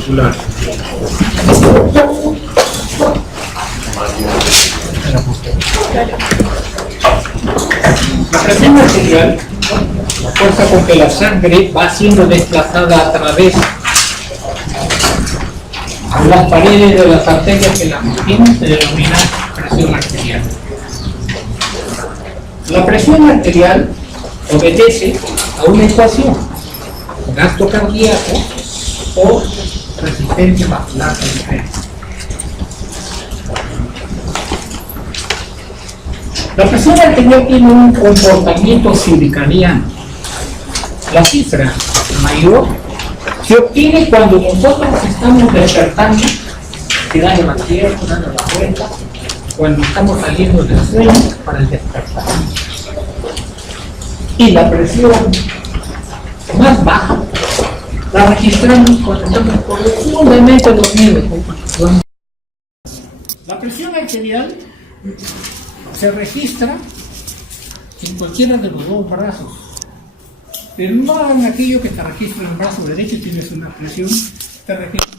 cardiovascular. La presión arterial, la fuerza con que la sangre va siendo desplazada a través de las paredes de las arterias que la contienen, se denomina presión arterial. La presión arterial obedece a una ecuación: gasto cardíaco o resistencia vascular periférica. La presión arterial tiene un comportamiento circadiano. La cifra mayor se obtiene cuando nosotros estamos despertando, dando la tierra, dando la vuelta, cuando estamos saliendo del sueño para el despertar. Y la presión más baja la registramos cuando estamos profundamente dormidos. La presión arterial se registra en cualquiera de los dos brazos, pero no hagan aquello que te registra en el brazo derecho y tienes una presión, te registra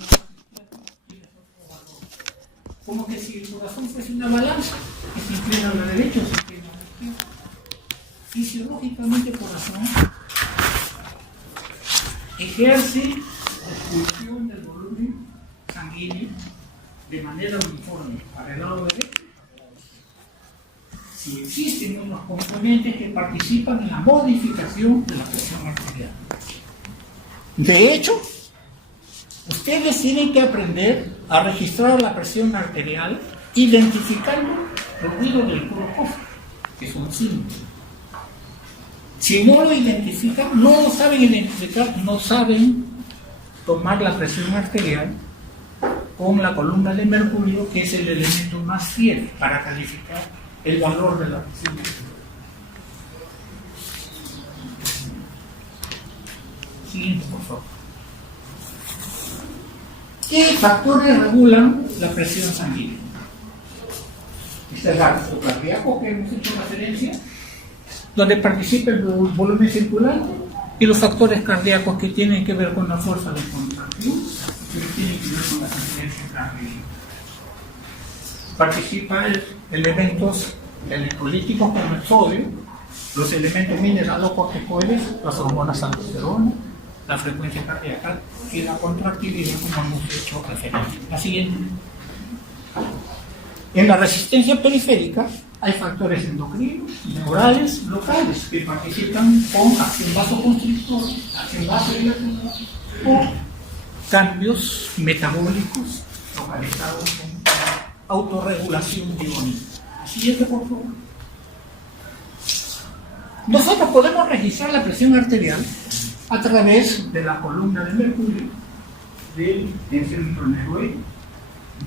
como que si el corazón fuese una balanza que se inclina a la derecha o se inclina a la izquierda. Fisiológicamente el corazón ejerce la expulsión del volumen sanguíneo de manera uniforme para el lado derecho. Si existen unos componentes que participan en la modificación de la presión arterial. De hecho, ustedes tienen que aprender a registrar la presión arterial identificando los ruidos del corazón, que son 5. Si no lo identifican, no lo saben identificar, no saben tomar la presión arterial con la columna de mercurio, que es el elemento más fiel para calificar el valor de la presión arterial. Siguiente, por favor. ¿Qué factores regulan la presión sanguínea? Este es el gasto cardíaco que hemos hecho referencia, donde participa el volumen circulante, y los factores cardíacos que tienen que ver con la fuerza de contracción, que tienen que ver con la incidencia cardíaca. Participa elementos electrolíticos como el sodio, los elementos mineralocorticoides, las hormonas aldosterona, la frecuencia cardíaca y la contractilidad, como hemos hecho referencia. La siguiente. En la resistencia periférica hay factores endocrinos, neurales, locales, que participan con acción vasoconstrictora, acción vasodilatada o cambios metabólicos localizados con autorregulación biónica. Siguiente, por favor. Nosotros podemos registrar la presión arterial a través de la columna de mercurio, del tensiómetro neroide,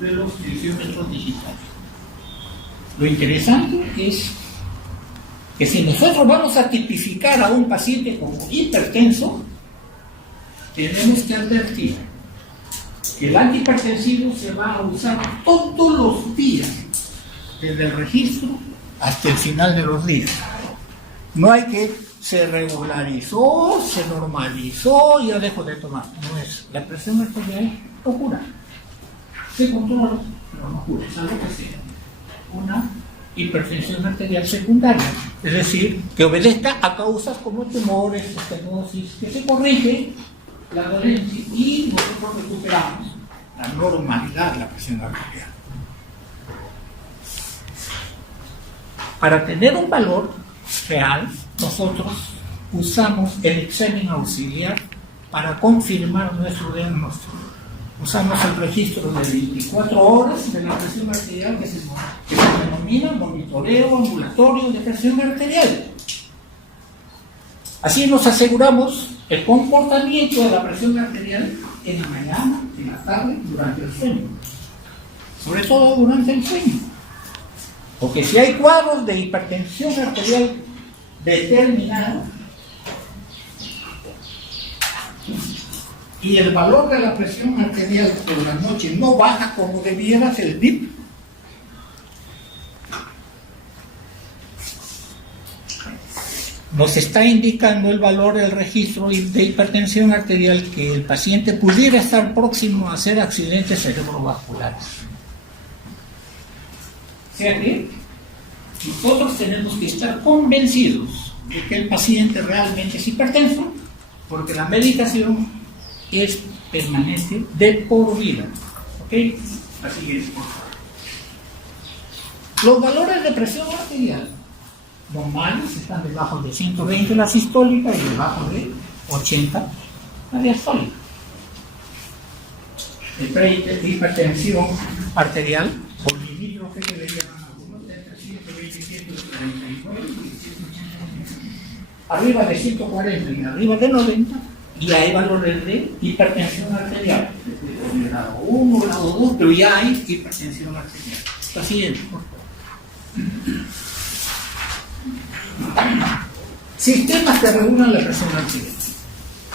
de los tensiómetros digitales. Lo interesante es que si nosotros vamos a tipificar a un paciente como hipertenso, tenemos que advertir que el antihipertensivo se va a usar todos los días, desde el registro hasta el final de los días. No hay que se regularizó, se normalizó y ya dejo de tomar. No es. La presión arterial no cura. Se controla, pero no cura. Es algo que sea una hipertensión arterial secundaria. Es decir, que obedezca a causas como tumores, estenosis, que se corrige la dolencia y nosotros recuperamos la normalidad de la presión arterial. Para tener un valor real, nosotros usamos el examen auxiliar para confirmar nuestro diagnóstico. Usamos el registro de 24 horas de la presión arterial que se denomina monitoreo ambulatorio de presión arterial. Así nos aseguramos el comportamiento de la presión arterial en la mañana, en la tarde, durante el sueño. Sobre todo durante el sueño. Porque si hay cuadros de hipertensión arterial determinados y el valor de la presión arterial por la noche no baja como debiera ser DIP, nos está indicando el valor del registro de hipertensión arterial que el paciente pudiera estar próximo a hacer accidentes cerebrovasculares. O sea que nosotros tenemos que estar convencidos de que el paciente realmente es hipertenso, porque la medicación es permanente de por vida. ¿Ok? Así es, por favor. Los valores de presión arterial normales están debajo de 120 la sistólica y debajo de 80 la diastólica. El hipertensión arterial por limítrofe que le llaman algunos entre 120 y 139 y 180, arriba de 140 y arriba de 90, y hay valores de hipertensión arterial de grado 1, grado 2, pero ya hay hipertensión arterial. Paciente, por favor. Sistemas que regulan la presión arterial.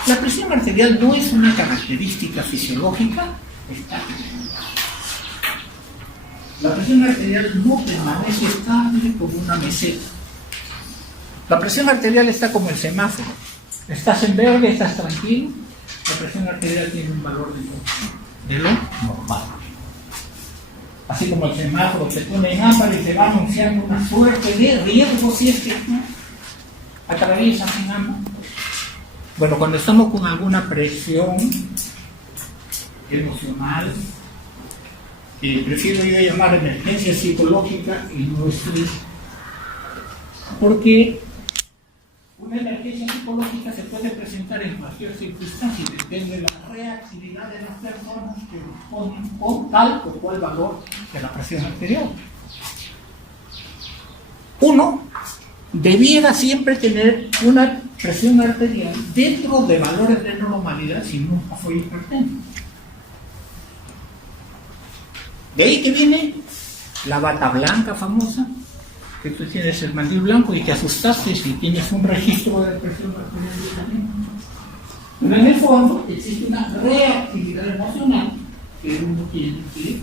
La presión arterial no es una característica fisiológica estática. La presión arterial no permanece estable como una meseta. La presión arterial está como el semáforo. Estás en verde, estás tranquilo. La presión arterial tiene un valor de lo normal. Así como el semáforo se pone en ámbar y te va anunciando una suerte de riesgo si es que atraviesa sin ámbar. Bueno, cuando estamos con alguna presión emocional, prefiero yo llamar emergencia psicológica y no estrés, porque una emergencia psicológica se puede presentar en cualquier circunstancia y depende de la reactividad de las personas que responden con tal o cual valor de la presión arterial. Uno debiera siempre tener una presión arterial dentro de valores de normalidad si nunca fue hipertenso. De ahí que viene la bata blanca famosa, que tú tienes el mandil blanco y te asustaste si tienes un registro de presión arterial. Pero en el fondo existe una reactividad emocional que uno tiene que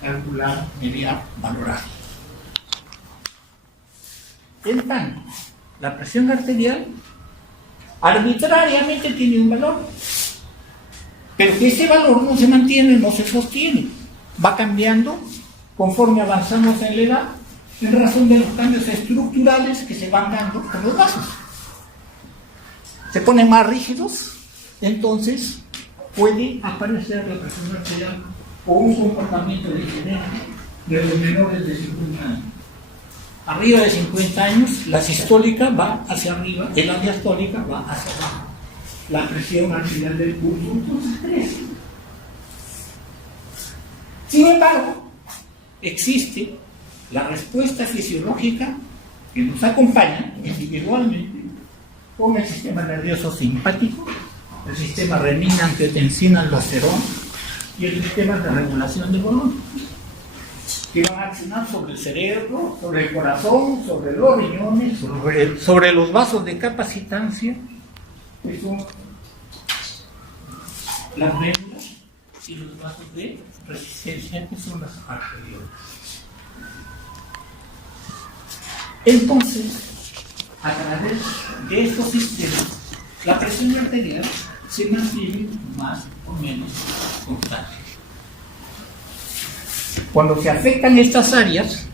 calcular, mediar, valorar. En tanto, la presión arterial arbitrariamente tiene un valor, pero que ese valor no se mantiene, no se sostiene, va cambiando conforme avanzamos en la edad, en razón de los cambios estructurales que se van dando con los vasos. Se ponen más rígidos, entonces puede aparecer la presión arterial o un comportamiento diferente de los menores de 50 años. Arriba de 50 años, la sistólica va hacia arriba y la diastólica va hacia abajo. La presión arterial del pulso entonces crece. Sin embargo, existe la respuesta fisiológica que nos acompaña individualmente con el sistema nervioso simpático, el sistema renina-angiotensina-aldosterona y el sistema de regulación de volumen, que van a accionar sobre el cerebro, sobre el corazón, sobre los riñones, sobre los vasos de capacitancia, que son las médulas, y los vasos de resistencia, que son las arteriolas. Entonces, a través de estos sistemas, la presión arterial se mantiene más o menos constante. Cuando se afectan estas áreas,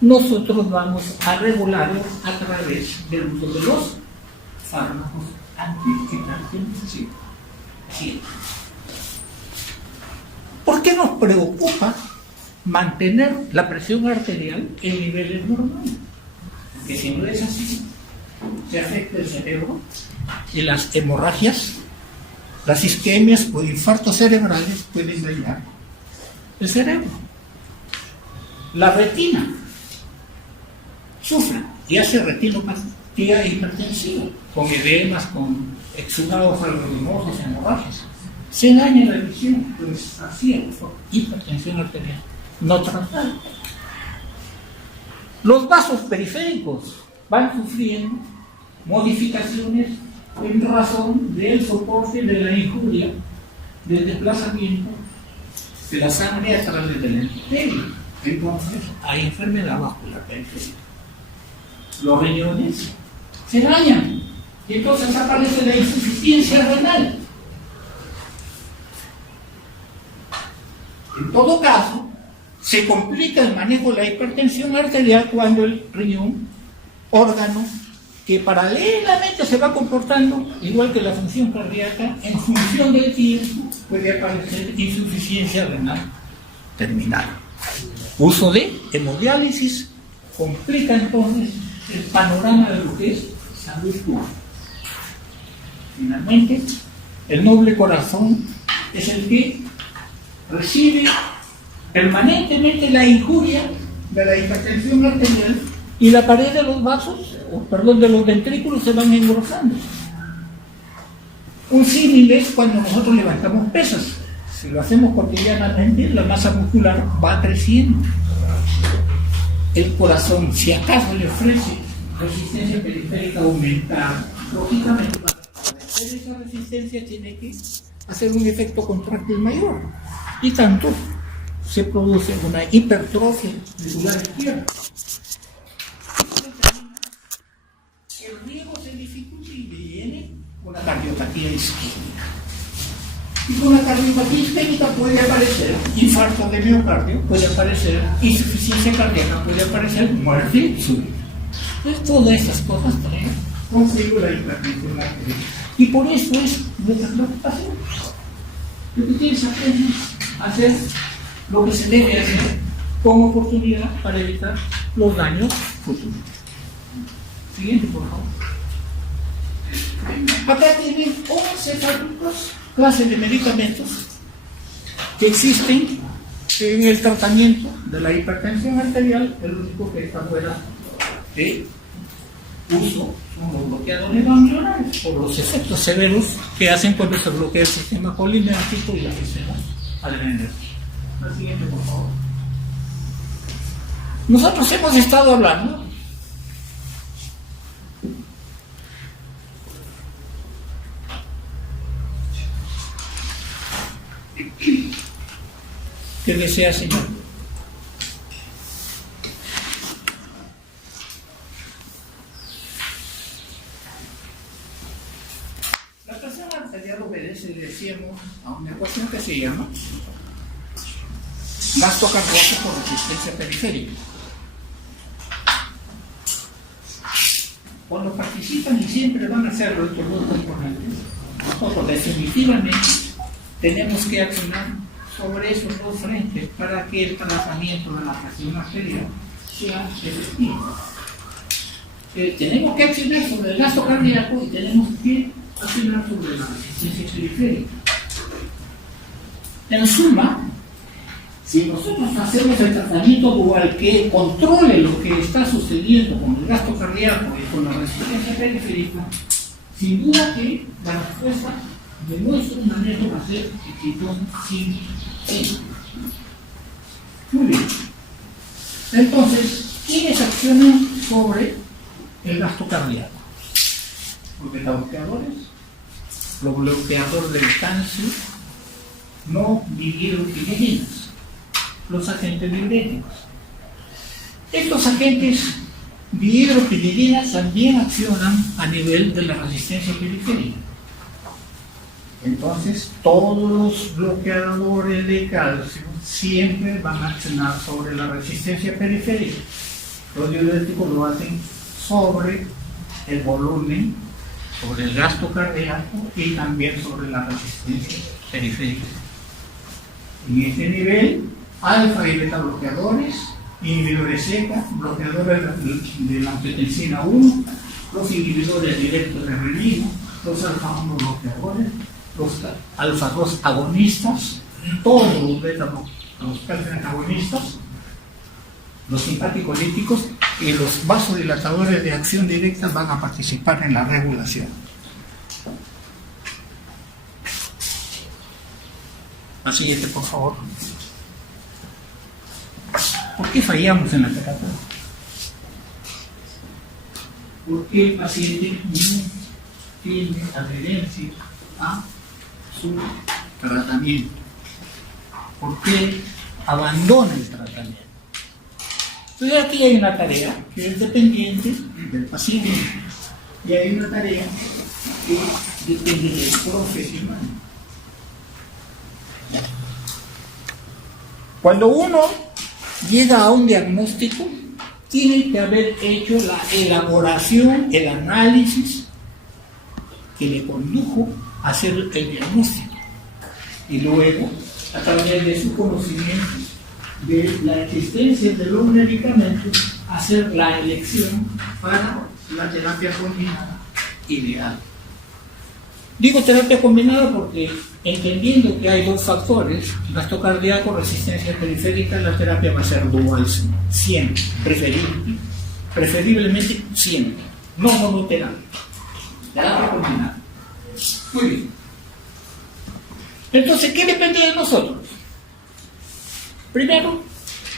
nosotros vamos a regularlo a través del uso de los fármacos antihipertensivos. ¿Por qué nos preocupa mantener la presión arterial en niveles normales? Que si no es así, se afecta el cerebro y las hemorragias, las isquemias o infartos cerebrales pueden dañar el cerebro. La retina sufre y hace retinopatía hipertensiva, con edemas, con exudados algodonosos, hemorragias. Se daña la visión, pues así es, hipertensión arterial no tratada. Los vasos periféricos van sufriendo modificaciones en razón del soporte de la injuria del desplazamiento de la sangre a través del endotelio. Entonces hay enfermedad vascular periférica. Los riñones se dañan y entonces aparece la insuficiencia renal. En todo caso, se complica el manejo de la hipertensión arterial cuando el riñón, órgano que paralelamente se va comportando igual que la función cardíaca, en función del tiempo puede aparecer insuficiencia renal terminal. Uso de hemodiálisis complica entonces el panorama de lo que es salud pública. Finalmente, el noble corazón es el que recibe permanentemente la injuria de la hipertensión arterial y la pared de los vasos, de los ventrículos se van engrosando. Un símil es cuando nosotros levantamos pesas. Si lo hacemos cotidianamente, la masa muscular va creciendo. El corazón, si acaso le ofrece resistencia periférica aumentada, lógicamente para hacer esa resistencia tiene que hacer un efecto contráctil mayor. Y tanto se produce una hipertrofia medular izquierda. El riego se dificulta y viene con la cardiopatía isquémica. Y con la cardiopatía isquémica puede aparecer infarto de miocardio, puede aparecer insuficiencia cardíaca, puede aparecer muerte súbita. Entonces, todas estas cosas traen consigo la hipertensión arterial. Y por eso es nuestra preocupación. Lo que tienes que hacer lo que se debe hacer como oportunidad para evitar los daños futuros. Siguiente, por favor. Acá tienen 11 clases de medicamentos que existen en el tratamiento de la hipertensión arterial. El único que está fuera de uso son los bloqueadores ganglionarios por los efectos severos que hacen cuando se bloquea el sistema colinérgico y la sistema adrenérgico. La siguiente, por favor. Nosotros hemos estado hablando ¿qué desea, señor? La presión arterial obedece, decíamos, a una ecuación que se llama gasto cardíaco por resistencia periférica. Cuando participan, y siempre van a hacerlo estos dos componentes, nosotros definitivamente tenemos que accionar sobre esos dos frentes para que el tratamiento de la presión arterial sea efectivo. Tenemos que accionar sobre el gasto cardíaco y tenemos que accionar sobre la resistencia periférica. En suma, si nosotros hacemos el tratamiento dual que controle lo que está sucediendo con el gasto cardíaco y con la resistencia periférica, sin duda que la respuesta de nuestro manejo va a ser exitosa sin él. Muy bien. Entonces, ¿quiénes accionan sobre el gasto cardíaco? Los beta-bloqueadores, los bloqueadores del cáncer no dihidropiridina, los agentes diuréticos. Estos agentes dihidropiridina también accionan a nivel de la resistencia periférica. Entonces, todos los bloqueadores de calcio siempre van a accionar sobre la resistencia periférica. Los diuréticos lo hacen sobre el volumen, sobre el gasto cardíaco y también sobre la resistencia periférica. En este nivel, alfa y beta bloqueadores, inhibidores CK, bloqueadores de la angiotensina 1, los inhibidores directos de renina, los alfa-1 bloqueadores, los alfa-2 agonistas, todos los calcio antagonistas, los simpático-líticos y los vasodilatadores de acción directa van a participar en la regulación. La siguiente, por favor. ¿Por qué fallamos en la terapia? ¿Por qué el paciente no tiene adherencia a su tratamiento? ¿Por qué abandona el tratamiento? Entonces aquí hay una tarea que es dependiente del paciente. Y hay una tarea que depende del profesional. Cuando uno llega a un diagnóstico, tiene que haber hecho la elaboración, el análisis que le condujo a hacer el diagnóstico. Y luego, a través de su conocimiento de la existencia de los medicamentos, hacer la elección para la terapia combinada ideal. Digo terapia combinada porque, entendiendo que hay dos factores, gasto cardíaco, resistencia periférica, la terapia va a ser dual, siempre, preferiblemente siempre, no monoterapia, terapia combinada. Muy bien. Entonces, ¿qué depende de nosotros? Primero,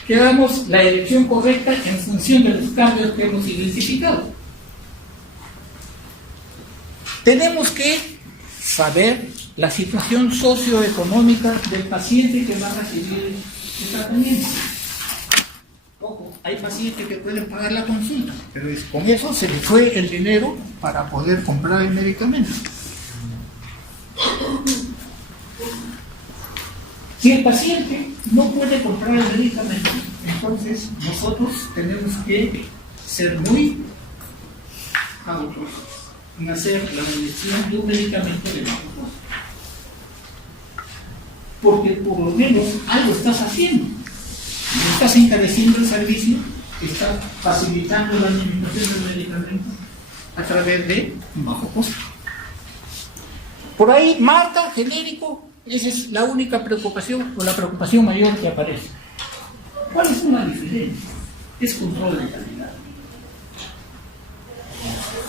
que hagamos la elección correcta en función de los cambios que hemos identificado. Tenemos que saber la situación socioeconómica del paciente que va a recibir el tratamiento. Ojo, hay pacientes que pueden pagar la consulta, pero con eso se les fue el dinero para poder comprar el medicamento. Si el paciente no puede comprar el medicamento, entonces nosotros tenemos que ser muy cautos en hacer la elección de un medicamento de bajo costo. Porque por lo menos algo estás haciendo. No estás encareciendo el servicio, estás facilitando la administración del medicamento a través de un bajo costo. Por ahí, marca, genérico, esa es la única preocupación o la preocupación mayor que aparece. ¿Cuál es una diferencia? Es control de calidad.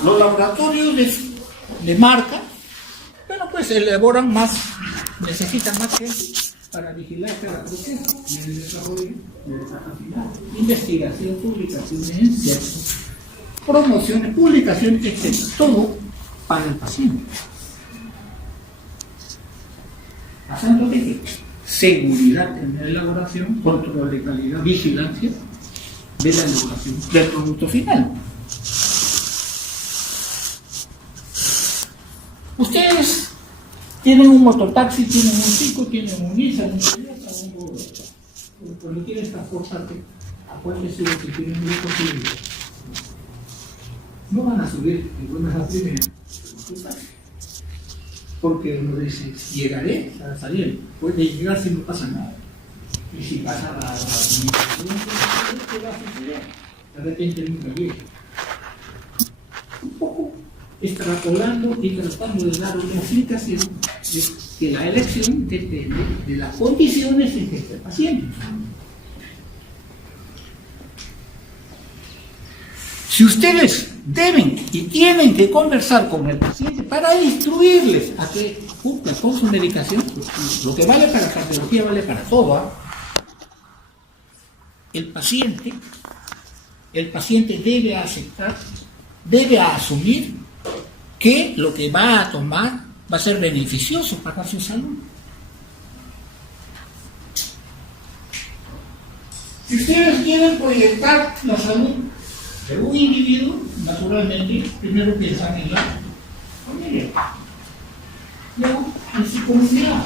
Los laboratorios de marca, bueno, pues elaboran más, necesitan más gente para vigilar cada proceso en el desarrollo de la etapa final. Investigación, publicaciones, ensayos, promociones, publicaciones, etc. Todo para el paciente. Pasando de que seguridad en la elaboración, control de calidad, vigilancia de la elaboración del producto final. Ustedes tienen un mototaxi, tienen un Pico, tienen un Nissan, un Toyota, un Volvo. Cuando quieren transportarte, acuérdense de que tienen un posible. No van a subir en buenas a primera, porque uno dice, llegaré a salir, puede llegar si no pasa nada. Y si pasa la administración, ¿qué va a suceder? De repente nunca llega. Un poco extrapolando y tratando de dar una explicación de que la elección depende de las condiciones en que esté el paciente. Si ustedes deben y tienen que conversar con el paciente para instruirles a que cumplan con su medicación, pues, lo que vale para la cardiología vale para todo, ¿eh? El paciente debe aceptar, debe asumir que lo que va a tomar va a ser beneficioso para su salud. Si ustedes quieren proyectar la salud de un individuo, naturalmente, primero piensan en la familia, luego en su comunidad,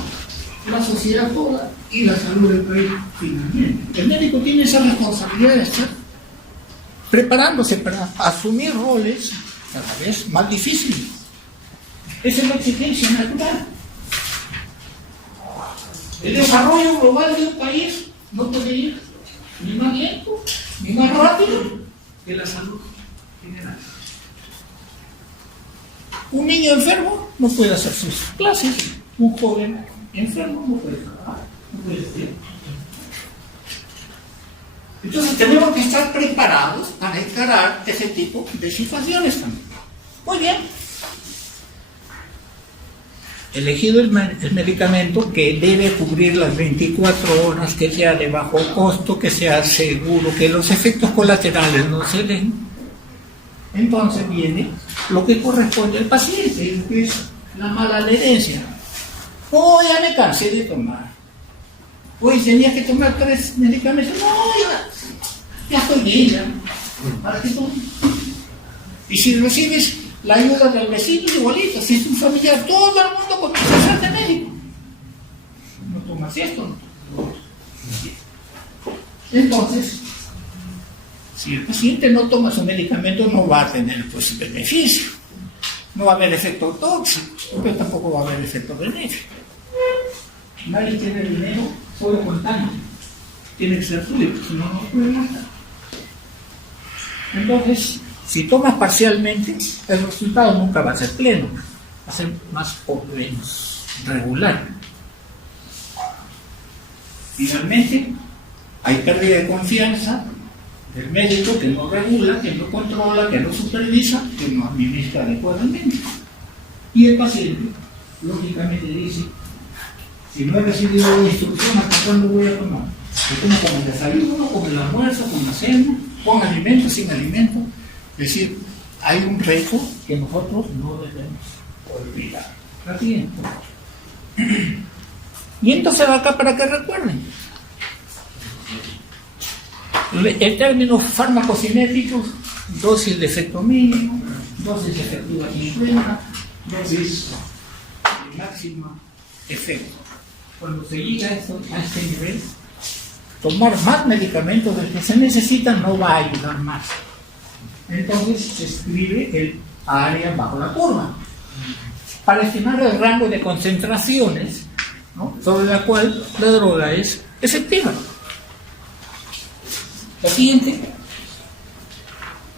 la sociedad toda y la salud del país finalmente. El médico tiene esa responsabilidad de estar preparándose para asumir roles cada vez más difíciles. Esa es la exigencia natural. El desarrollo global de un país no puede ir ni más lento ni más rápido que la salud general. Un niño enfermo no puede hacer sus clases, un joven enfermo no puede trabajar, no puede estudiar. Entonces tenemos que estar preparados para encarar ese tipo de situaciones también. Muy bien. Elegido el medicamento que debe cubrir las 24 horas, que sea de bajo costo, que sea seguro, que los efectos colaterales no se den. Entonces viene lo que corresponde al paciente, que es la mala adherencia. Oh, ya me cansé de tomar. Hoy tenía que tomar 3 medicamentos. No, ya estoy bien, ya. ¿Para qué tomo? Y si recibes la ayuda del vecino es igualito. Si es un familiar, todo el mundo comienza a ser de médico. No tomas esto, no. Entonces, si el paciente no toma su medicamento, no va a tener pues beneficio. No va a haber efecto tóxico, pero tampoco va a haber efecto benéfico. Nadie tiene dinero solo espontáneo. Tiene que ser suyo, si no, no puede gastar. Entonces, si tomas parcialmente, el resultado nunca va a ser pleno, va a ser más o menos regular. Finalmente, hay pérdida de confianza del médico que no regula, que no controla, que no supervisa, que no administra adecuadamente. Y el paciente, lógicamente, dice: si no he recibido instrucción, ¿hasta cuándo voy a tomar? Yo tomo con el desayuno, con el almuerzo, con la cena, con alimento, sin alimento. Es decir, hay un reto que nosotros no debemos olvidar. La siguiente. Y entonces acá para que recuerden. El término farmacocinéticos, dosis de efecto mínimo, dosis efectiva 50, dosis de máxima efecto. Cuando se llega a este nivel, tomar más medicamentos del que se necesita no va a ayudar más. Entonces se escribe el área bajo la curva para estimar el rango de concentraciones, ¿no?, sobre la cual la droga es efectiva. La siguiente: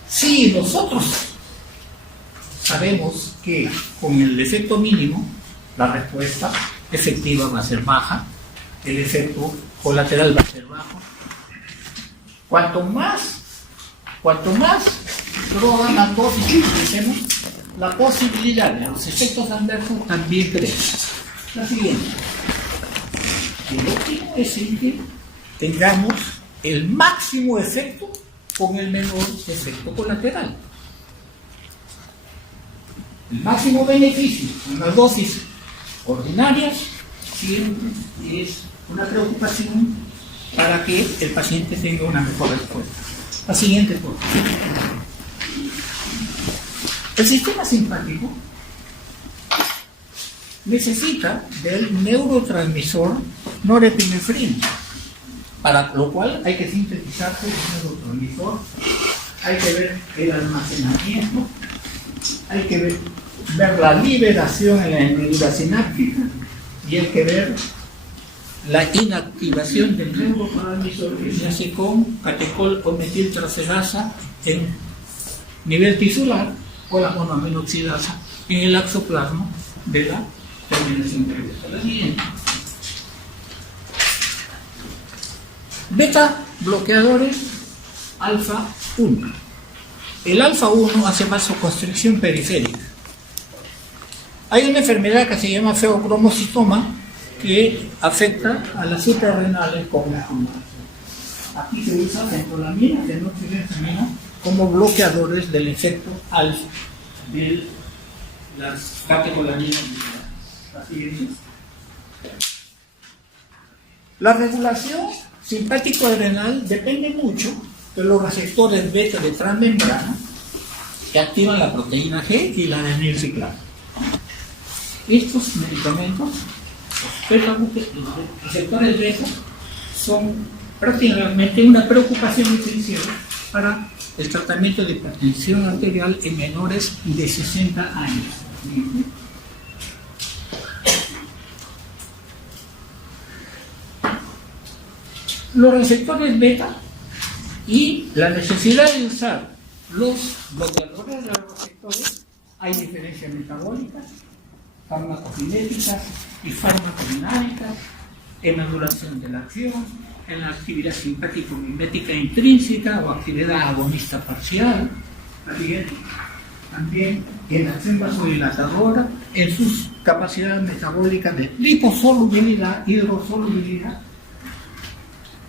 si nosotros sabemos que con el efecto mínimo la respuesta efectiva va a ser baja, el efecto colateral va a ser bajo, cuanto más droga, más dosis utilicemos, la posibilidad de los efectos adversos también crece. La siguiente: el óptimo es el que tengamos el máximo efecto con el menor efecto colateral. El máximo beneficio con las dosis ordinarias siempre es una preocupación para que el paciente tenga una mejor respuesta. La siguiente, por favor. El sistema simpático necesita del neurotransmisor norepinefrina, para lo cual hay que sintetizarse el neurotransmisor, hay que ver el almacenamiento, hay que ver la liberación en la hendidura sináptica y hay que ver la inactivación del neurotransmisor que se hace con catecol o metiltransferasa en nivel tisular o la monoaminoxidasa en el axoplasma de la terminación nerviosa. La siguiente. Beta bloqueadores alfa 1. El alfa 1 hace vasoconstricción periférica. Hay una enfermedad que se llama feocromocitoma que afecta a las suprarrenales con la inflamación. Aquí se usa fentolamina, fenoxibenzamina como bloqueadores del efecto alfa de las catecolaminas. Así es. La regulación simpático-adrenal depende mucho de los receptores beta de transmembrana que activan la proteína G y la adenilciclasa. Estos medicamentos, los receptores beta, son prácticamente una preocupación esencial para el tratamiento de hipertensión arterial en menores de 60 años. Los receptores beta y la necesidad de usar los bloqueadores de los receptores, hay diferencias metabólicas, farmacocinéticas y farmacodinámicas, en modulación de la acción, en la actividad simpático-mimética intrínseca o actividad agonista parcial, también en la acción vasodilatadora, en sus capacidades metabólicas de liposolubilidad, hidrosolubilidad,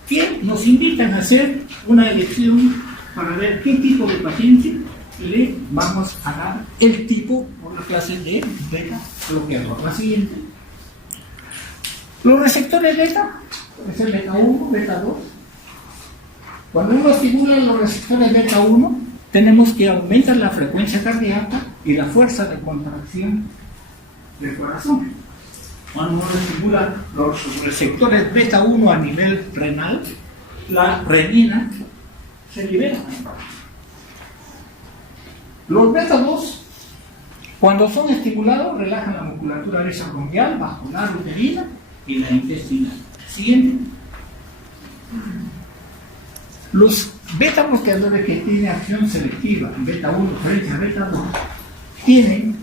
que nos invitan a hacer una elección para ver qué tipo de paciente le vamos a dar el tipo o la clase de beta bloqueador. La siguiente. Los receptores beta, es el beta 1, beta 2. Cuando uno estimula los receptores beta 1, tenemos que aumentar la frecuencia cardíaca y la fuerza de contracción del corazón. Cuando uno estimula los receptores beta 1 a nivel renal, la renina se libera. Los beta 2, cuando son estimulados, relajan la musculatura lisa bronquial, vascular, uterina y la intestinal. Siguiente. Los beta bloqueadores que tienen acción selectiva, beta 1 frente a beta 2, tienen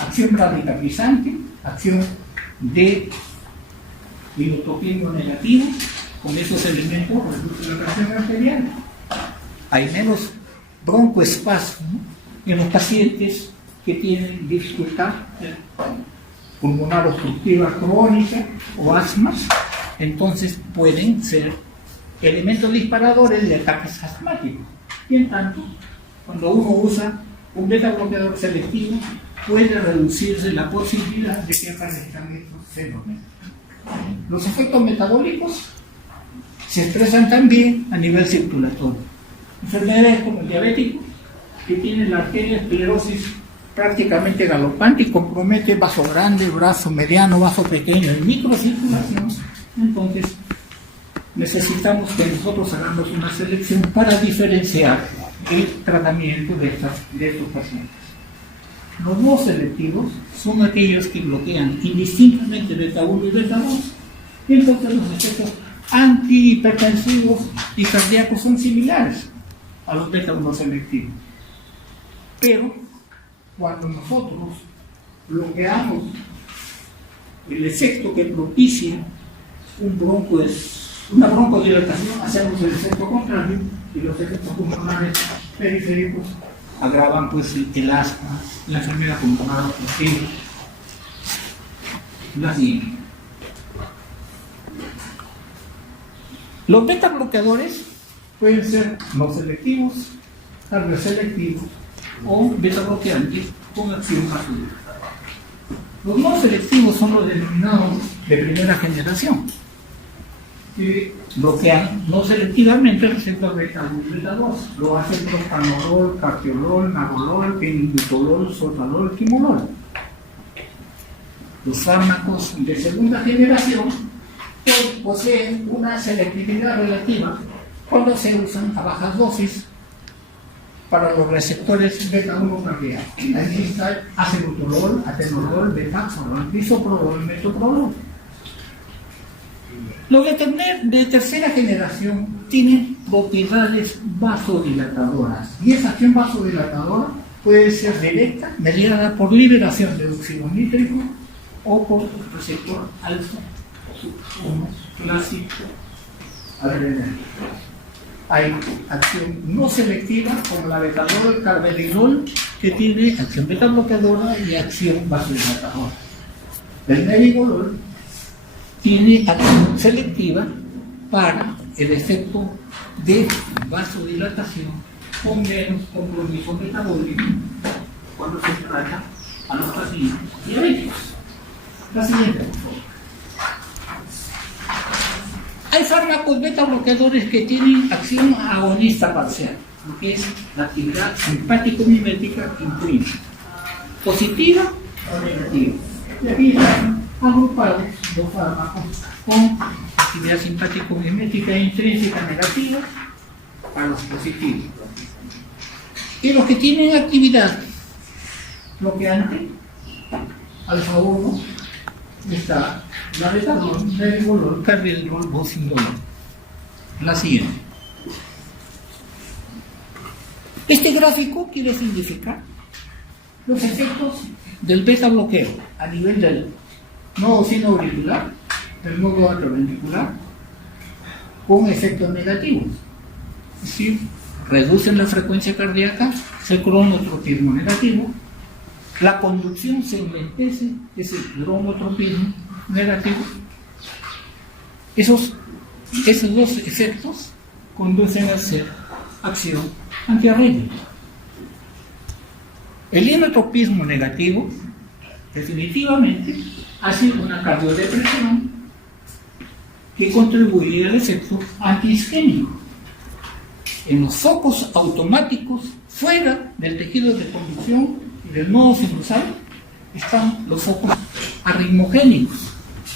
acción radicalizante, acción de lidotopismo negativo. Con esos elementos reduce la presión arterial. Hay menos broncoespasmo en los pacientes que tienen dificultad pulmonar obstructiva crónica o asmas. Entonces pueden ser elementos disparadores de ataques asmáticos. Y en tanto, cuando uno usa un beta bloqueador selectivo, puede reducirse la posibilidad de que aparezcan estos fenómenos. Los efectos metabólicos se expresan también a nivel circulatorio. Enfermedades como el diabético, que tiene la arteria esclerosis prácticamente galopante y compromete vaso grande, brazo mediano, vaso pequeño y microcirculación. Entonces, necesitamos que nosotros hagamos una selección para diferenciar el tratamiento de estos pacientes. Los no selectivos son aquellos que bloquean indistintamente beta 1 y beta 2. Y entonces los efectos antihipertensivos y cardíacos son similares a los beta 1 selectivos. Pero cuando nosotros bloqueamos el efecto que propicia una broncodilatación, hacemos el efecto contrario y los efectos pulmonares periféricos agravan pues el asma, la enfermedad pulmonar obstructiva. La siguiente. Los beta bloqueadores pueden ser no selectivos, cardioselectivos o beta bloqueantes con acción vasodilatadora. Los no selectivos son los denominados de primera generación, que bloquean no selectivamente el receptor beta 1 y beta 2. Lo hacen propanolol, cartiolol, nagolol, penilbutolol, sotalol, quimolol. Los fármacos de segunda generación poseen una selectividad relativa cuando se usan a bajas dosis para los receptores beta 1 cardíacos. Ahí está acebutolol, atenolol, betaxolol, bisoprolol, metoprolol. Los de tercera generación tienen propiedades vasodilatadoras y esa acción vasodilatadora puede ser directa, mediada por liberación de óxido nítrico o por receptor alfa clásico adrenal. Hay acción no selectiva como la betalol, carvedilol, que tiene acción beta bloqueadora y acción vasodilatadora. El nebivolol tiene acción selectiva para el efecto de vasodilatación con menos compromiso metabólico cuando se trata a los pacientes diabéticos. La siguiente, por favor. Hay fármacos beta bloqueadores que tienen acción agonista parcial, lo que es la actividad simpático-mimética intrínseca, positiva o negativa. Y aquí están agrupados los fármacos con actividad simpático-mimética intrínseca negativa para los positivos. Y los que tienen actividad bloqueante, alfa 1, está la betalol, nebivolol, carvedilol, bocindolol. La siguiente. Este gráfico quiere significar los efectos del beta bloqueo a nivel del nodo sinoauricular, del nodo atrioventricular, con efectos negativos. Es decir, reducen la frecuencia cardíaca, el cronotropismo negativo, la conducción se enlentece, es el cronotropismo negativo. Esos dos efectos conducen a hacer acción antiarrítmica. El inotropismo negativo definitivamente hace una cardiodepresión que contribuye al efecto antiisquémico. En los focos automáticos fuera del tejido de conducción del nodo sinusal están los focos arritmogénicos.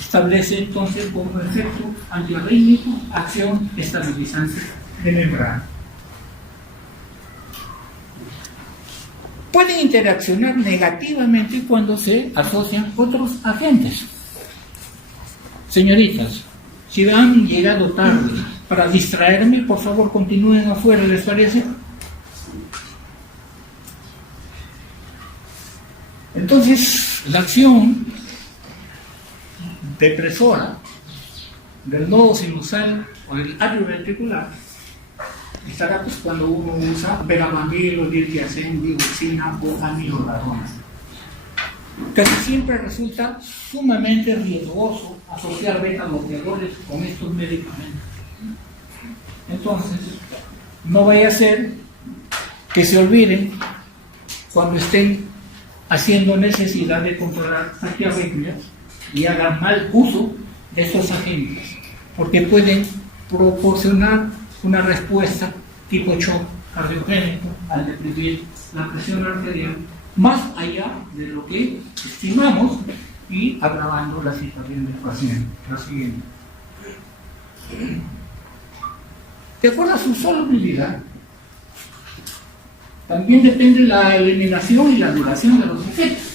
Establece entonces como efecto antiarrítmico acción estabilizante de membrana. Pueden interaccionar negativamente cuando se asocian otros agentes. Señoritas, si han llegado tarde para distraerme, por favor continúen afuera, ¿les parece? Entonces, la acción depresora del nodo sinusal o del atrio ventricular estará pues cuando uno usa veramamilo, diltiazem, digoxina o amiloradona. Casi siempre resulta sumamente riesgoso asociar beta bloqueadores con estos medicamentos. Entonces, no vaya a ser que se olviden cuando estén haciendo necesidad de controlar taquiarritmias y hagan mal uso de estos agentes, porque pueden proporcionar una respuesta tipo shock cardiogénico al deprimir la presión arterial más allá de lo que estimamos y agravando la situación del paciente. La siguiente. De acuerdo a su solubilidad, también depende la eliminación y la duración de los efectos.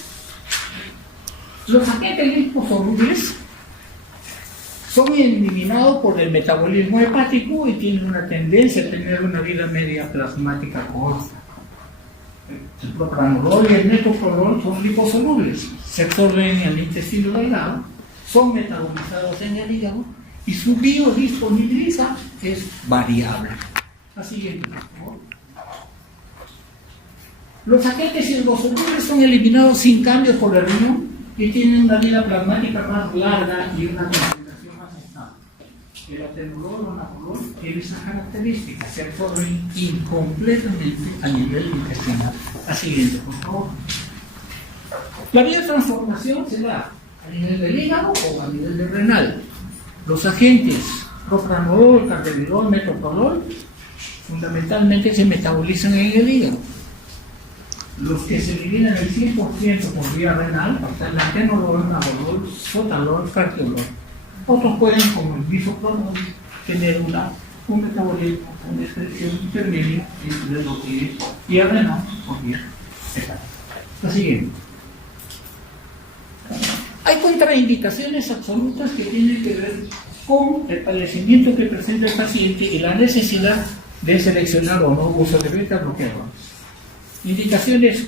Los agentes liposolubles son eliminados por el metabolismo hepático y tienen una tendencia a tener una vida media plasmática corta. El propranolol y el metoprolol son liposolubles, se absorben en el intestino delgado, son metabolizados en el hígado y su biodisponibilidad es variable. La siguiente, por favor. Los agentes hidrosolubles son eliminados sin cambios por el riñón y tienen una vida plasmática más larga y una concentración más estable. El atenolol o nafolol tiene esa característica, se absorben incompletamente a nivel intestinal. La siguiente, por favor. La biotransformación se da a nivel del hígado o a nivel del renal. Los agentes propranolol, carvedilol, metoprolol fundamentalmente se metabolizan en el hígado. Los que se eliminan el 100% por vía renal, o sea, el atenolol, nafolol, sotalol, cartiolol. Otros pueden, como el bisoprolol, tener un metabolismo, una excreción intermedia entre lo que es vía renal o vía fecal. La siguiente. Hay contraindicaciones absolutas que tienen que ver con el padecimiento que presenta el paciente y la necesidad de seleccionar o no uso de beta bloqueadores.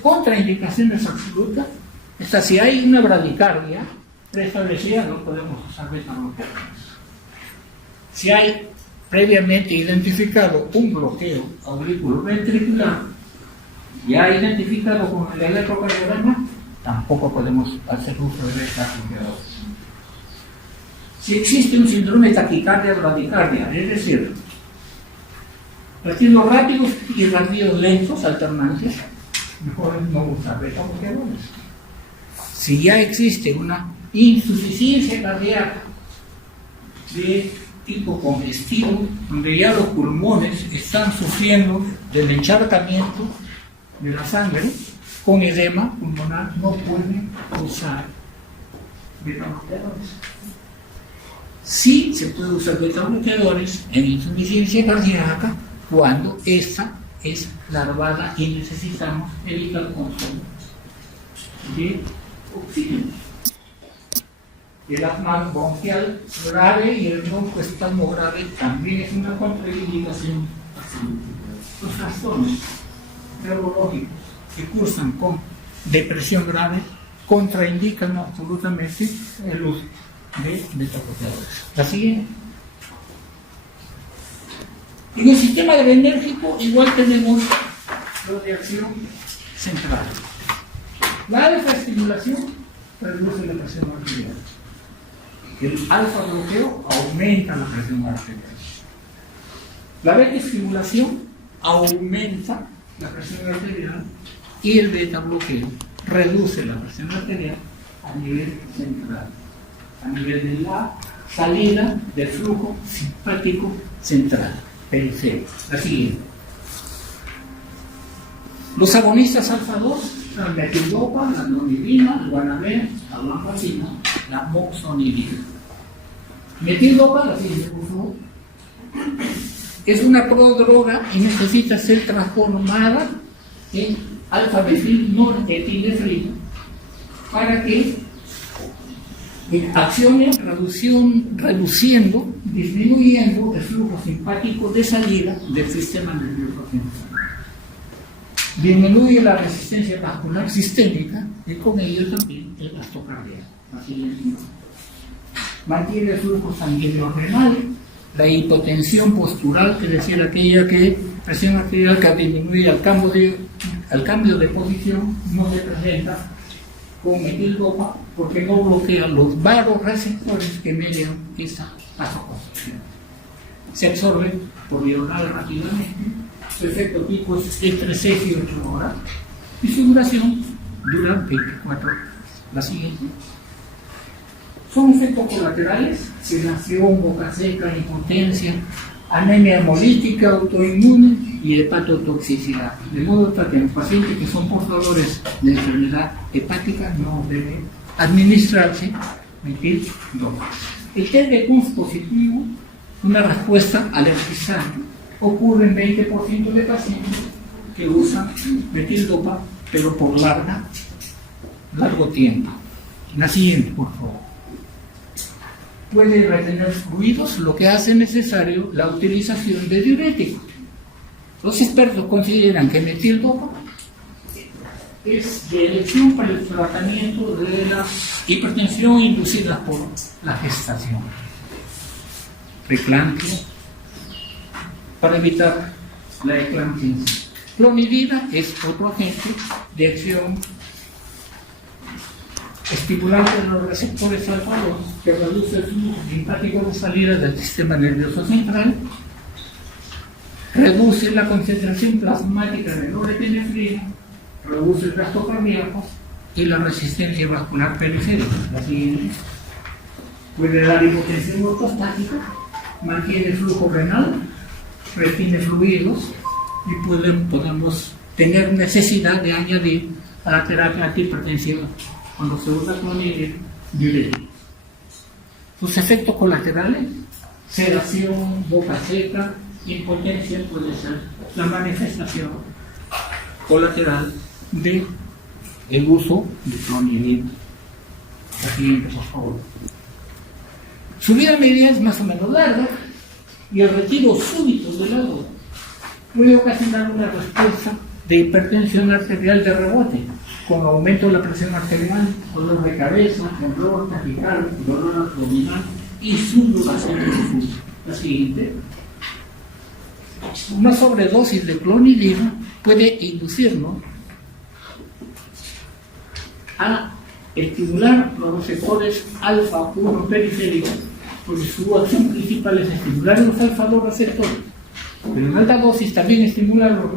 Contraindicaciones absolutas, si hay una bradicardia preestablecida, no podemos usar beta bloqueadores. Si hay previamente identificado un bloqueo auriculoventricular, ya identificado con el electrocardiograma, tampoco podemos hacer uso de beta bloqueadores. Si existe un síndrome de taquicardia bradicardia, es decir, latidos rápidos y latidos lentos alternantes, mejor no usar beta bloqueadores. Si ya existe una insuficiencia cardíaca de tipo congestivo, donde ya los pulmones están sufriendo del encharcamiento de la sangre, con edema pulmonar no pueden usar beta bloqueadores. Sí se puede usar beta bloqueadores en insuficiencia cardíaca cuando esta es larvada y necesitamos evitar el consumo de oxígeno. El asma bronquial grave y el broncoespasmo grave también es una contraindicación. Los trastornos neurológicos que cursan con depresión grave contraindican absolutamente el uso de beta-bloqueadores. La siguiente. En el sistema adrenérgico igual tenemos lo de acción central. La alfa-estimulación reduce la presión arterial. El alfa-bloqueo aumenta la presión arterial. La beta-estimulación aumenta la presión arterial y el beta-bloqueo reduce la presión arterial a nivel central, a nivel de la salida del flujo simpático central, periférico. La siguiente. Los agonistas alfa-2 la metildopa, la clonidina, el guanabén, la blanfacina, la moxonidina. Metildopa, la siguiente, por favor, es una prodroga y necesita ser transformada en alfa-metil-noretilefrina para que accione disminuyendo el flujo simpático de salida del sistema nervioso central. Disminuye la resistencia vascular sistémica y con ello también el gasto cardíaco. Mantiene el flujo sanguíneo renal, la hipotensión postural, es decir, aquella presión arterial que disminuye al cambio de posición, no se presenta con metildopa porque no bloquea los vasoreceptores que median esa vasoconstricción. Se absorbe por vía oral rápidamente, su efecto tipo es entre 6 y 8 horas y su duración dura 24 horas. La siguiente. Son efectos colaterales: sedación, boca seca, impotencia, anemia hemolítica, autoinmune y hepatotoxicidad. De modo que en pacientes que son portadores de enfermedad hepática no debe administrarse metildopa. El test de Kunz positivo, una respuesta alergizante, ocurre en 20% de pacientes que usan metildopa, pero por largo tiempo. La siguiente, por favor. Puede retener fluidos, lo que hace necesario la utilización de diuréticos. Los expertos consideran que metildopa es de elección para el tratamiento de la hipertensión inducida por la gestación, reclampsia, para evitar la eclampsia. Clonidina es otro agente de acción estimulante de los receptores alfa-2 que reduce el flujo simpático de salida del sistema nervioso central, reduce la concentración plasmática de norepinefrina, reduce el gasto cardíaco y la resistencia vascular periférica. La siguiente. Puede dar hipotensión ortostática, mantiene el flujo renal, retiene fluidos y podemos tener necesidad de añadir a la terapia antihipertensiva cuando se usa clonidina diurética. Sus efectos colaterales: sedación, boca seca, impotencia, puede ser la manifestación colateral del uso de clonidina. La siguiente, por favor. Su vida media es más o menos larga y el retiro súbito del agua puede ocasionar una respuesta de hipertensión arterial de rebote, con aumento de la presión arterial, dolor de cabeza, temblor, taquicardia, dolor abdominal y sudoración profusa. La siguiente. Una sobredosis de clonidina puede inducirnos a estimular los receptores alfa-1 periféricos, porque su acción principal es estimular los alfa-2 receptores, pero en alta dosis también estimula los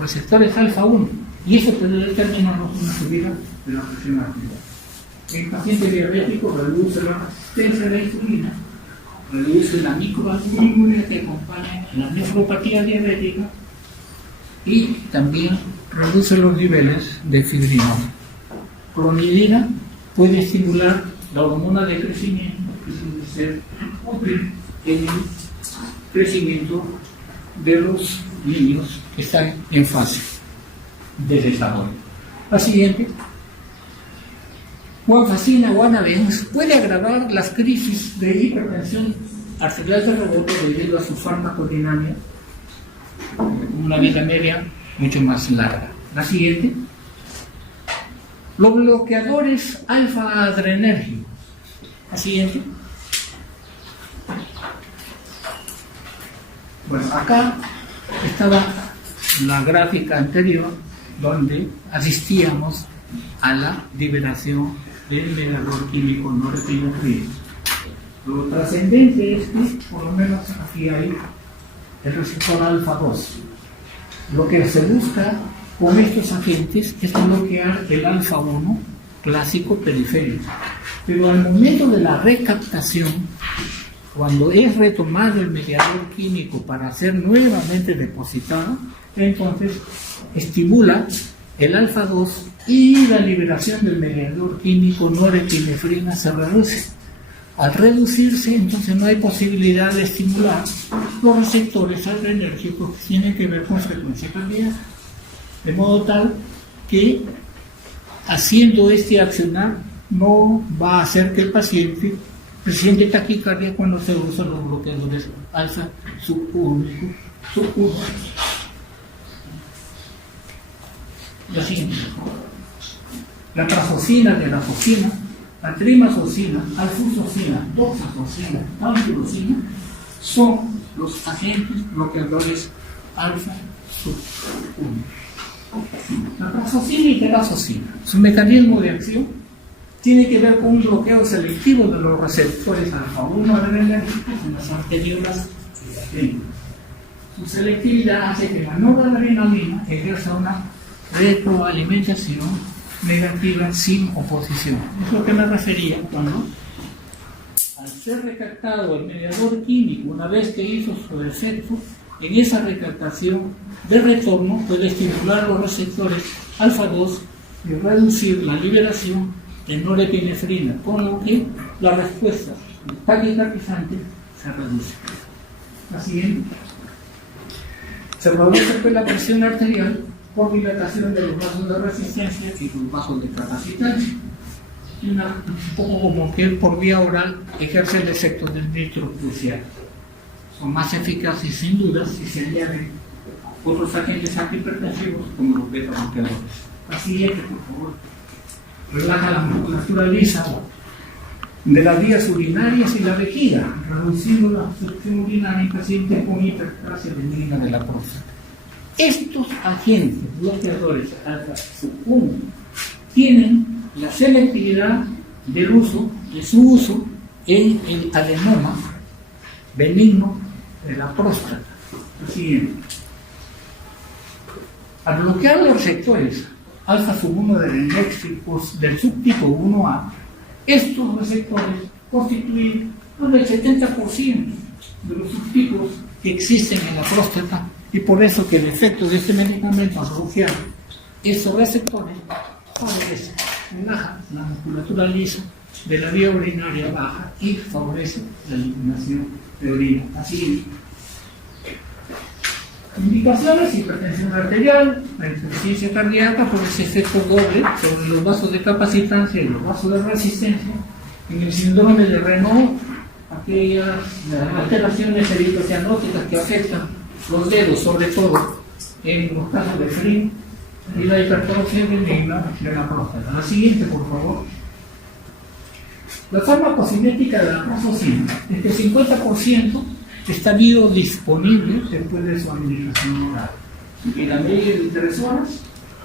receptores alfa-1 y eso puede determinarnos una subida de la presión arterial. En pacientes diabéticos reduce la resistencia a la insulina, reduce la microalbuminuria que acompaña la nefropatía diabética y también reduce los niveles de fibrinógeno. Clonidina puede estimular la hormona de crecimiento, que puede ser útil en el crecimiento de los niños que están en fase de desarrollo. La siguiente. Guanfacina, guanabén, puede agravar las crisis de hipertensión arterial de rebote debido a su farmacodinámica, una vida media mucho más larga. La siguiente. Los bloqueadores alfa-adrenérgicos. La siguiente. Bueno, acá estaba la gráfica anterior donde asistíamos a la liberación del mediador químico norepinefrina. Lo trascendente es que por lo menos aquí hay el receptor alfa-2. Lo que se busca con estos agentes es bloquear el alfa-1 clásico periférico. Pero al momento de la recaptación, cuando es retomado el mediador químico para ser nuevamente depositado, entonces estimula el alfa-2 y la liberación del mediador químico norepinefrina se reduce. Al reducirse, entonces no hay posibilidad de estimular los receptores adrenérgicos que tienen que ver con frecuencia cardíaca. De modo tal que haciendo este accionar no va a hacer que el paciente presente taquicardia cuando se usan los bloqueadores alfa subúnico. La siguiente. La trazocina, tenazocina, la trimazocina, alfusocina, doxazocina, ampulocina son los agentes bloqueadores alfa subúnico. La trazocina y tenazocina, su mecanismo de acción tiene que ver con un bloqueo selectivo de los receptores alfa-1 adrenérgicos en las arteriolas. Su selectividad hace que la noradrenalina ejerza una retroalimentación negativa sin oposición. Es lo que me refería cuando, al ser recaptado el mediador químico, una vez que hizo su efecto, en esa recaptación de retorno puede estimular los receptores alfa-2 y reducir la liberación de norepinefrina, con lo que la respuesta taquicardizante se reduce. La siguiente. Se reduce la presión arterial por dilatación de los vasos de resistencia y los vasos de capacitancia. Y un poco como que por vía oral ejerce el efecto del nitrocrucial. Son más eficaces sin duda si se añaden otros agentes antihipertensivos como los beta-bloqueadores. La siguiente, por favor. Relaja la musculatura lisa de las vías urinarias y la vejiga, reduciendo la obstrucción urinaria en pacientes con hiperplasia benigna de la próstata. Estos agentes bloqueadores alfa-1 tienen la selectividad de su uso en el adenoma benigno de la próstata. Lo siguiente. Al bloquear los receptores alfa-1 adrenérgicos del subtipo 1A, estos receptores constituyen más del 70% de los subtipos que existen en la próstata, y por eso que el efecto de este medicamento al bloquear esos receptores favorece, relaja la musculatura lisa de la vía urinaria baja y favorece la eliminación de orina. Así indicaciones: hipertensión arterial, la insuficiencia cardíaca por ese efecto doble sobre los vasos de capacitancia y los vasos de resistencia. En el síndrome de Raynaud, aquellas alteraciones eritocianóticas que afectan los dedos, sobre todo en los casos de frío, y la hipertrofia benigna de la próstata. La siguiente, por favor. La farmacocinética de la trazocina es que el 50% está biodisponible después de su administración oral, en la media de 3 horas,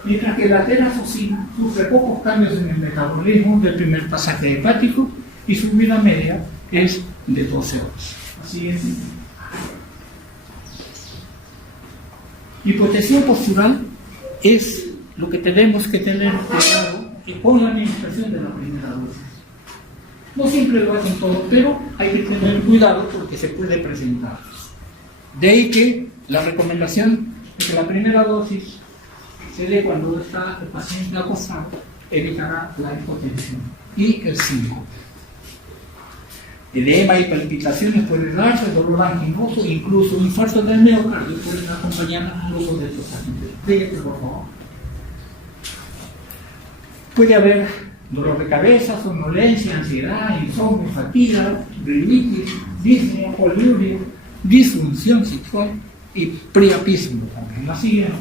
mientras que la tenazocina sufre pocos cambios en el metabolismo del primer pasaje hepático y su vida media es de 12 horas. Así es. Hipotensión postural es lo que tenemos que tener cuidado con la administración de la primera dosis. No siempre lo hacen todo, pero hay que tener cuidado porque se puede presentar. De ahí que la recomendación de que la primera dosis se dé cuando está el paciente acostado, evitará la hipotensión. Y el 5. Edema y palpitaciones pueden darse, dolor anginoso, incluso infarto del miocardio pueden acompañar al uso de estos agentes. Fíjate, por favor. Puede haber dolor de cabeza, somnolencia, ansiedad, insomnio, fatiga, rinitis, disnea, poliuria, disfunción sexual y priapismo también. La siguiente.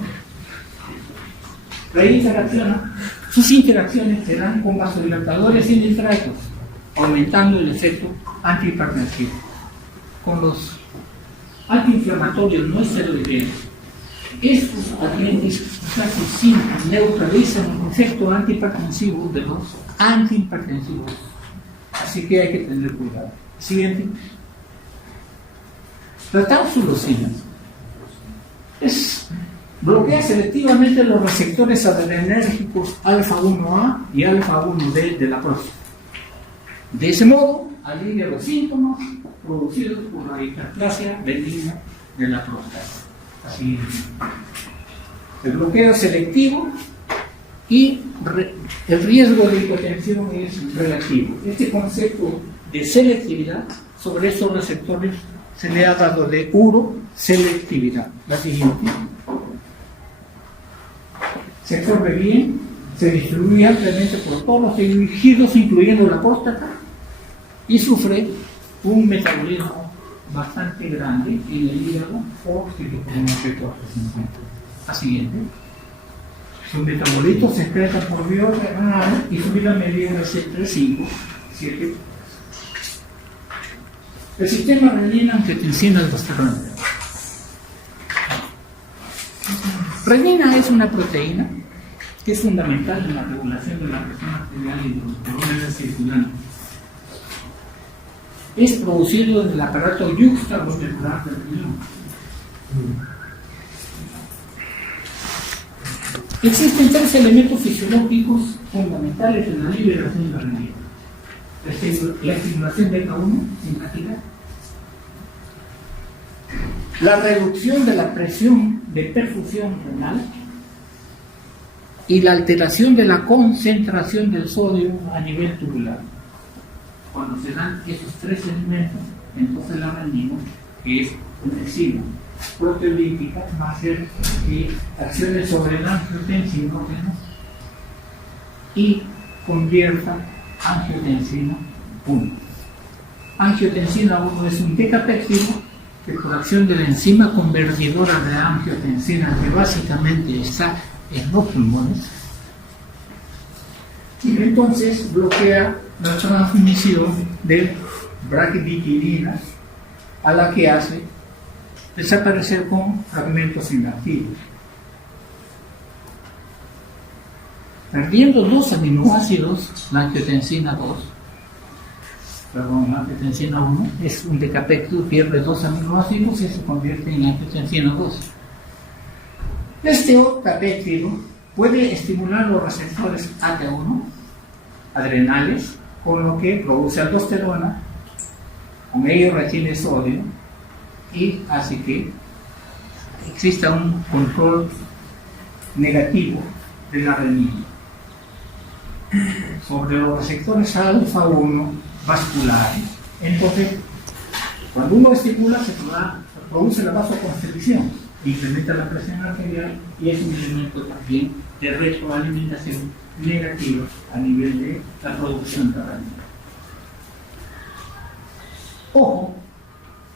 Sus interacciones se dan con vasodilatadores sinistraitos, aumentando el efecto antihipertensivo. Con los antiinflamatorios no esteroideos, estos agentes casi siempre neutralizan el efecto antihipertensivo de los antihipertensivos. Así que hay que tener cuidado. Siguiente. La tamsulosina bloquea selectivamente los receptores adrenérgicos alfa-1A y alfa-1B de la próstata. De ese modo, alivia los síntomas producidos por la hiperplasia benigna de la próstata. Así es. El bloqueo selectivo y el riesgo de hipotensión es relativo. Este concepto de selectividad sobre estos receptores se le ha dado de uroselectividad. La siguiente. Se absorbe bien, se distribuye ampliamente por todos los tejidos, incluyendo la próstata, y sufre un metabolismo bastante grande en el hígado o citocromo. La siguiente. Sus metabolitos se expresan por vía renal y su vida media es entre 5 y 7. El sistema renina-angiotensina-aldosterona. Renina es una proteína que es fundamental en la regulación de la presión arterial y de los volúmenes circulantes. Es producido en el aparato yuxtamolecular del riñón. Existen 3 elementos fisiológicos fundamentales en la liberación de la renina. La estimulación de K1 simpática, la reducción de la presión de perfusión renal y la alteración de la concentración del sodio a nivel tubular. Cuando se dan esos 3 elementos, entonces la renina, que es una enzima proteolítica, va a hacer acciones sobre el angiotensinógeno y convierta angiotensina 1. Angiotensina 1 es un decapéptido que por acción de la enzima convertidora de angiotensina, que básicamente está en los pulmones, y entonces bloquea la transmisión de braquidiquinina, a la que hace desaparecer con fragmentos inactivos. Perdiendo 2 aminoácidos, la angiotensina 1 es un decapéptido, pierde 2 aminoácidos y se convierte en angiotensina 2. Este octapéptido puede estimular los receptores AT1 adrenales, con lo que produce aldosterona, con ello retiene sodio y hace que exista un control negativo de la renina. Sobre los receptores alfa 1 vasculares, entonces cuando uno estimula se produce la vasoconstricción, incrementa la presión arterial y es un elemento también de retroalimentación negativa a nivel de la producción de renina. Ojo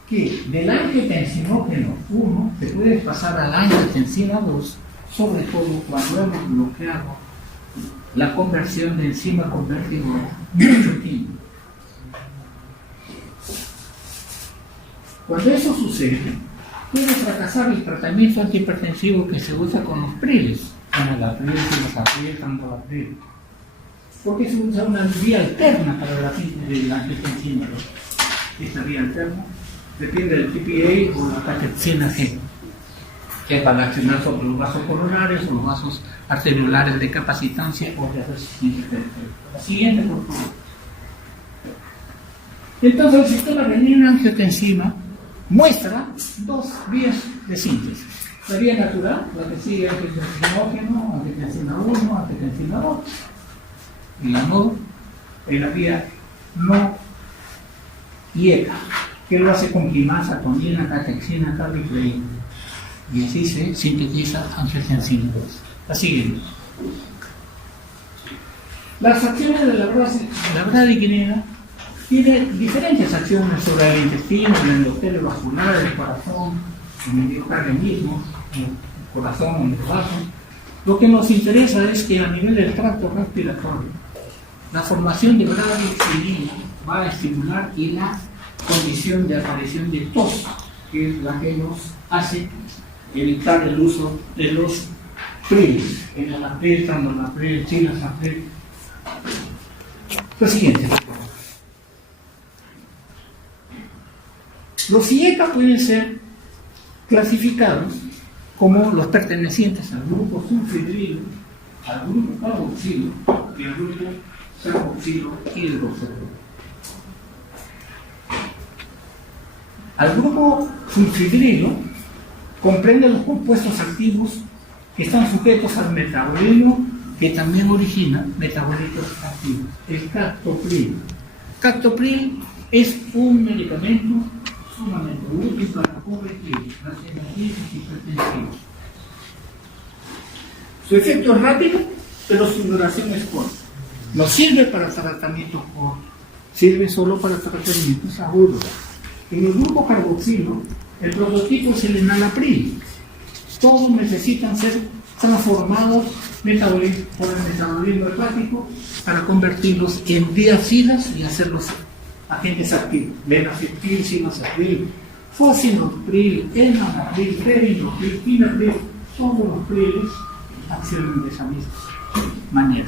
que del angiotensinógeno 1 se puede pasar a la angiotensina 2, sobre todo cuando hemos bloqueado la conversión de enzima convertidora mucho tiempo. Cuando eso sucede, puede fracasar el tratamiento antihipertensivo que se usa con los priles, como la pril, sildenafil, tandopril, porque se usa una vía alterna para la síntesis de la angiotensina 2. Esta vía alterna depende del TPA o la catepsina G, que va a accionar sobre los vasos coronarios o los vasos arteriolares de capacitancia o de resistencia. La siguiente, por favor. Entonces, el sistema renina-angiotensina muestra 2 vías de síntesis. La vía natural, la que sigue angiotensinógeno, angiotensina 1, angiotensina 2. Y la vía no IECA, que lo hace con quimasa, tonina, catexina, carbiproteína. Y así se sintetiza angiotensina 2. La siguiente. Las acciones de la bradiquinina tienen diferentes acciones sobre el intestino, el endotelio vascular, el corazón, el miocardio mismo, el corazón, el vaso. Lo que nos interesa es que a nivel del tracto respiratorio, la formación de bradiquinina va a estimular y la condición de aparición de tos, que es la que nos hace evitar el uso de los priles, enalapril, tandolapril, sildenafil. Lo siguiente. Los IECA pueden ser clasificados como los pertenecientes al grupo sulfidrilo, al grupo carboxilo y al grupo carboxilo hidroxilo. Al grupo sulfidrilo comprende los compuestos activos que están sujetos al metabolismo que también origina metabolitos activos, el captopril. Captopril es un medicamento sumamente útil para corregir las hemorragias hipertensivas. Su efecto es rápido, pero su duración es corta. No sirve para tratamientos cortos, sirve solo para tratamientos agudos. En el grupo carboxilo, el prototipo es el enalapril. Todos necesitan ser transformados por el metabolismo hepático para convertirlos en diacidas y hacerlos agentes activos. Venlafaxine, cilazapril, fosinopril, enalapril, perindopril, pinapril, todos los priles accionan de esa misma manera.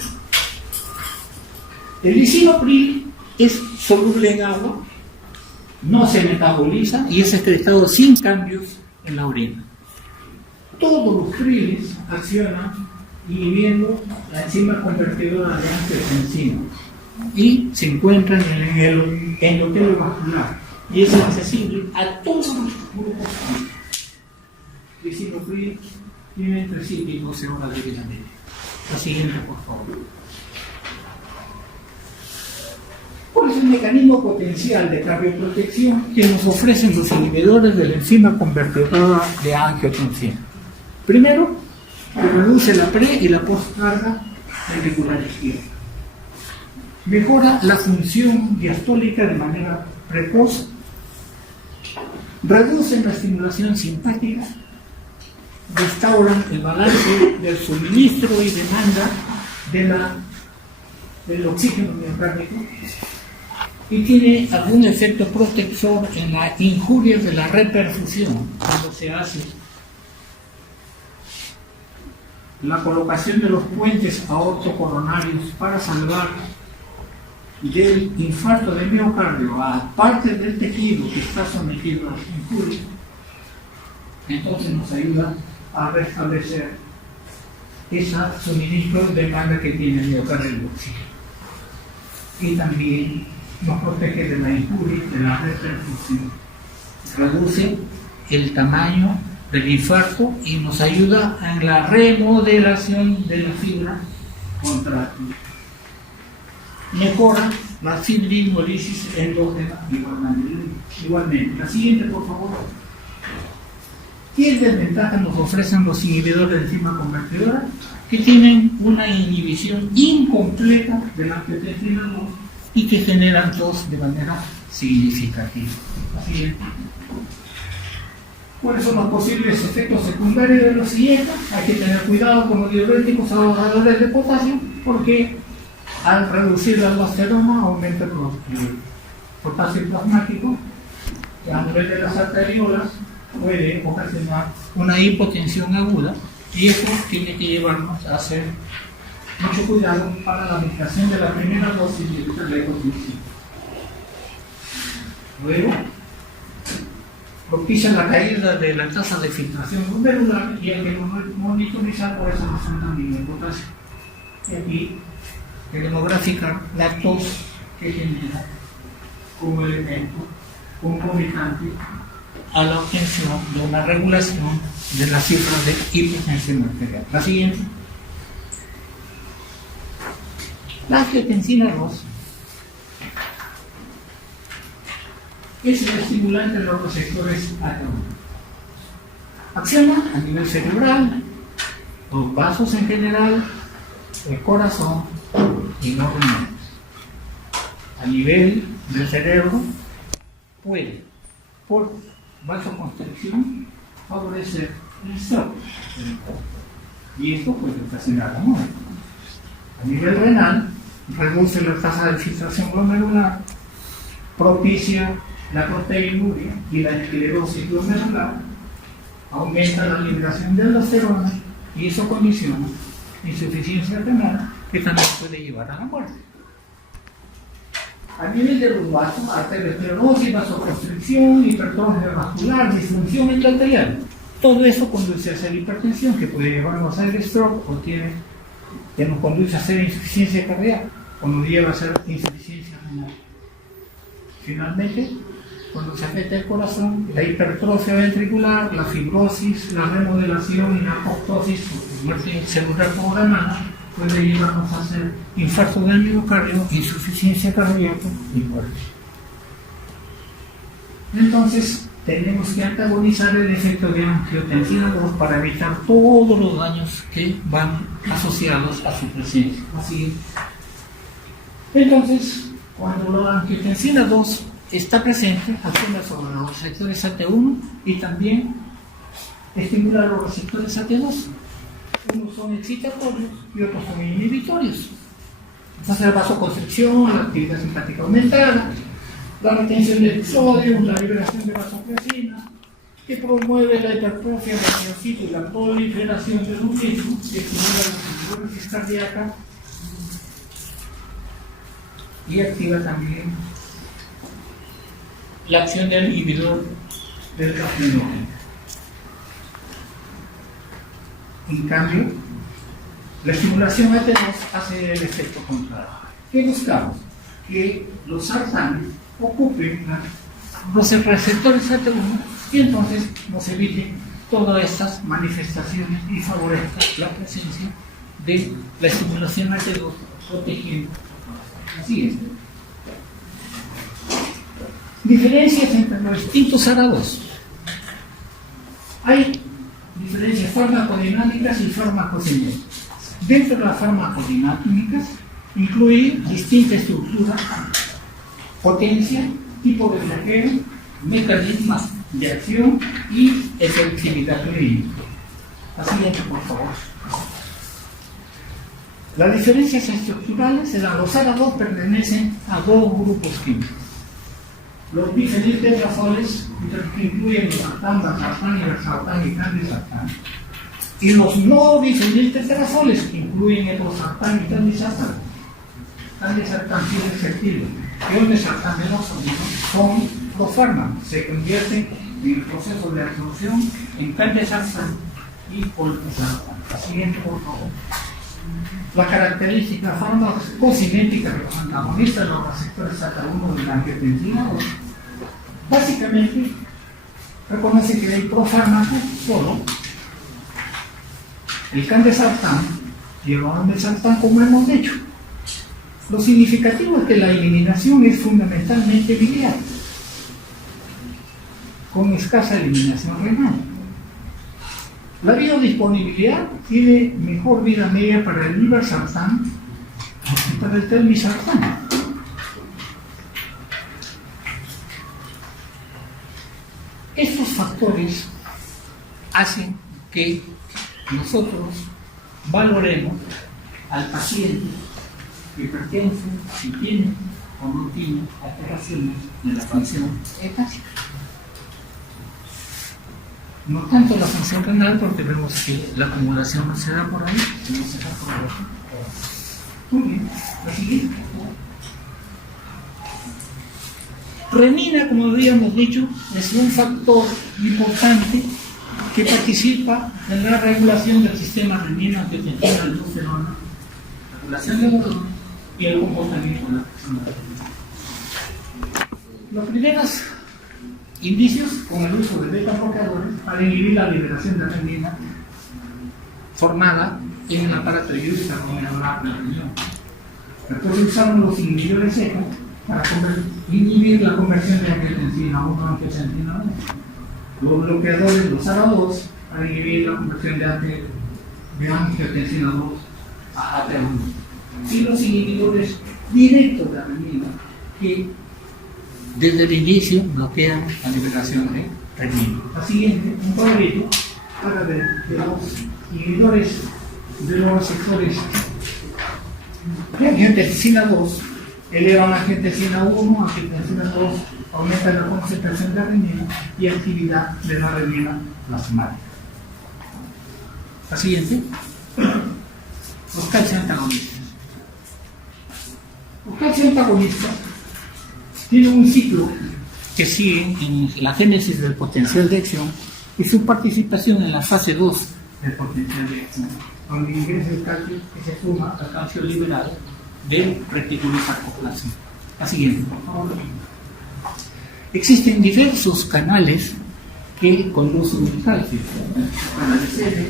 El lisinopril es soluble en agua, no se metaboliza y es excretado sin cambios en la orina. Todos los priles accionan inhibiendo la enzima convertidora de angiotensina y se encuentran en el endotélio vascular y es accesible a todos los grupos. Lisinopril tiene entre 7 y 12 horas de vida media. La siguiente, por favor. ¿Cuál es el mecanismo potencial de cardioprotección que nos ofrecen los inhibidores de la enzima convertidora de angiotensina? Primero, que reduce la pre- y la postcarga ventricular izquierda. Mejora la función diastólica de manera precoz. Reducen la estimulación simpática. Restauran el balance del suministro y demanda del oxígeno miocárdico. Y tiene algún efecto protector en la injuria de la reperfusión cuando se hace la colocación de los puentes aortocoronarios para salvar del infarto de miocardio a parte del tejido que está sometido a las injurias. Entonces nos ayuda a restablecer ese suministro de demanda que tiene el miocardio del oxígeno. Y también nos protege de la injuria, de la reperfusión. Reduce el tamaño del infarto y nos ayuda en la remodelación de la fibra contráctil. Mejora la fibrinolisis endógena igualmente. La siguiente, por favor. ¿Qué desventajas nos ofrecen los inhibidores de enzima convertidora? Que tienen una inhibición incompleta de la angiotensina 2 y que generan tos de manera significativa. La siguiente. ¿Cuáles son los posibles efectos secundarios de los siguientes? Hay que tener cuidado con los diuréticos ahorradores de potasio, porque al reducir la aldosterona aumenta el potasio plasmático, que a nivel de las arteriolas puede ocasionar una hipotensión aguda, y eso tiene que llevarnos a hacer mucho cuidado para la aplicación de la primera dosis de levotiracetam. Luego, propicia la caída de la tasa de filtración glomerular y hay que monitorizar por esa razón también el potasio. Y aquí queremos graficar la tos que genera como elemento concomitante a la obtención de una regulación de las cifras de hipertensión arterial. La siguiente. La angiotensina 2 es el estimulante de los receptores AT1. Acciona a nivel cerebral, los vasos en general, el corazón y los riñones. A nivel del cerebro puede, por vasoconstricción, favorecer el shock y esto puede ocasionar la muerte. A nivel renal, reduce la tasa de filtración glomerular, propicia la proteinuria y la esclerosis glomerular, aumenta la liberación de aldosterona y eso condiciona insuficiencia renal que también puede llevar a la muerte. A nivel de los vasos, arteriosclerosis, vasoconstricción, hipertrofia vascular, disfunción endotelial, todo eso conduce a hacer hipertensión que puede llevarnos a hacer stroke o que nos conduce a hacer insuficiencia cardíaca o nos lleva a hacer insuficiencia renal. Finalmente, cuando se afecta el corazón, la hipertrofia ventricular, la fibrosis, la remodelación y la apoptosis, muerte celular programada, puede llevarnos a hacer infarto del miocardio, insuficiencia cardíaca y muerte. Entonces, tenemos que antagonizar el efecto de angiotensina 2 para evitar todos los daños que van asociados a su presencia. Así. Entonces, cuando la angiotensina 2 está presente, acciona sobre los receptores AT1 y también estimula los receptores AT2. Unos son excitatorios y otros son inhibitorios. Entonces, la vasoconstricción, la actividad simpática aumentada, la retención de sodio, la liberación de vasopresina, que promueve la hipertrofia del miocito y la proliferación de los mismos, que estimula la fibrosis cardíaca y activa también la acción del inhibidor del capnógeno. En cambio, la estimulación AT2 hace el efecto contrario. ¿Qué buscamos? Que los sartanes ocupen los receptores AT1 y entonces nos eviten todas estas manifestaciones y favorezca la presencia de la estimulación AT2 protegiendo. Así es. Diferencias entre los distintos ARA2. Hay diferencias farmacodinámicas y farmacocinéticas. Dentro de las farmacodinámicas incluye distinta estructura, potencia, tipo de bloqueo, mecanismos de acción y efectividad clínica. La siguiente, por favor. Las diferencias estructurales se dan. Los ARA2 pertenecen a dos grupos químicos. Los bifeniltetrazoles, que incluyen el sartán, valsartán, irbesartán y candesartán. Y los no bifeniltetrazoles, que incluyen el losartán y candesartán. Candesartán tiene efectivo. Y olmesartán menosódico son los fármacos. Se convierten en el proceso de absorción en candesartán y olmesartán. La siguiente, por favor. La característica farmacocinética de los antagonistas de los receptores AT1 de la angiotensina 2 básicamente reconoce que hay profármaco solo el candesartán y el olmesartán, como hemos dicho. Lo significativo es que la eliminación es fundamentalmente biliar, con escasa eliminación renal. La biodisponibilidad tiene mejor vida media para el irbesartán que para el telmisartán. Estos factores hacen que nosotros valoremos al paciente hipertenso si tiene o no tiene alteraciones de la función hepática. No tanto la función renal, porque vemos que la acumulación no se da por ahí, sino se da por ahí. Muy bien, la siguiente. Renina, como habíamos dicho, es un factor importante que participa en la regulación del sistema renina-angiotensina aldosterona, regulación de dolor y el comportamiento de la persona. Los primeros indicios con el uso de beta-bloqueadores para inhibir la liberación de renina formada en el aparato glomerular de la riñón. Después usaron los inhibidores ECA para inhibir la conversión de angiotensina 1 a angiotensina 2. Los bloqueadores, los ARA2, para inhibir la conversión de angiotensina 2 a AT1. Y los inhibidores directos de renina que desde el inicio bloquean la liberación de renina. La siguiente, un cuadrito para ver que los inhibidores de los receptores de angiotensina 2 elevan angiotensina 1, angiotensina 2, aumentan la concentración de renina y actividad de la renina plasmática. La siguiente, los calcioantagonistas. Los calcioantagonistas tienen un ciclo que sigue en la génesis del potencial de acción y su participación en la fase 2 del potencial de acción, donde ingresa el calcio que se suma al calcio liberado del reticulosarcoplasma. La siguiente, por favor. Existen diversos canales que conducen el calcio, los canales L,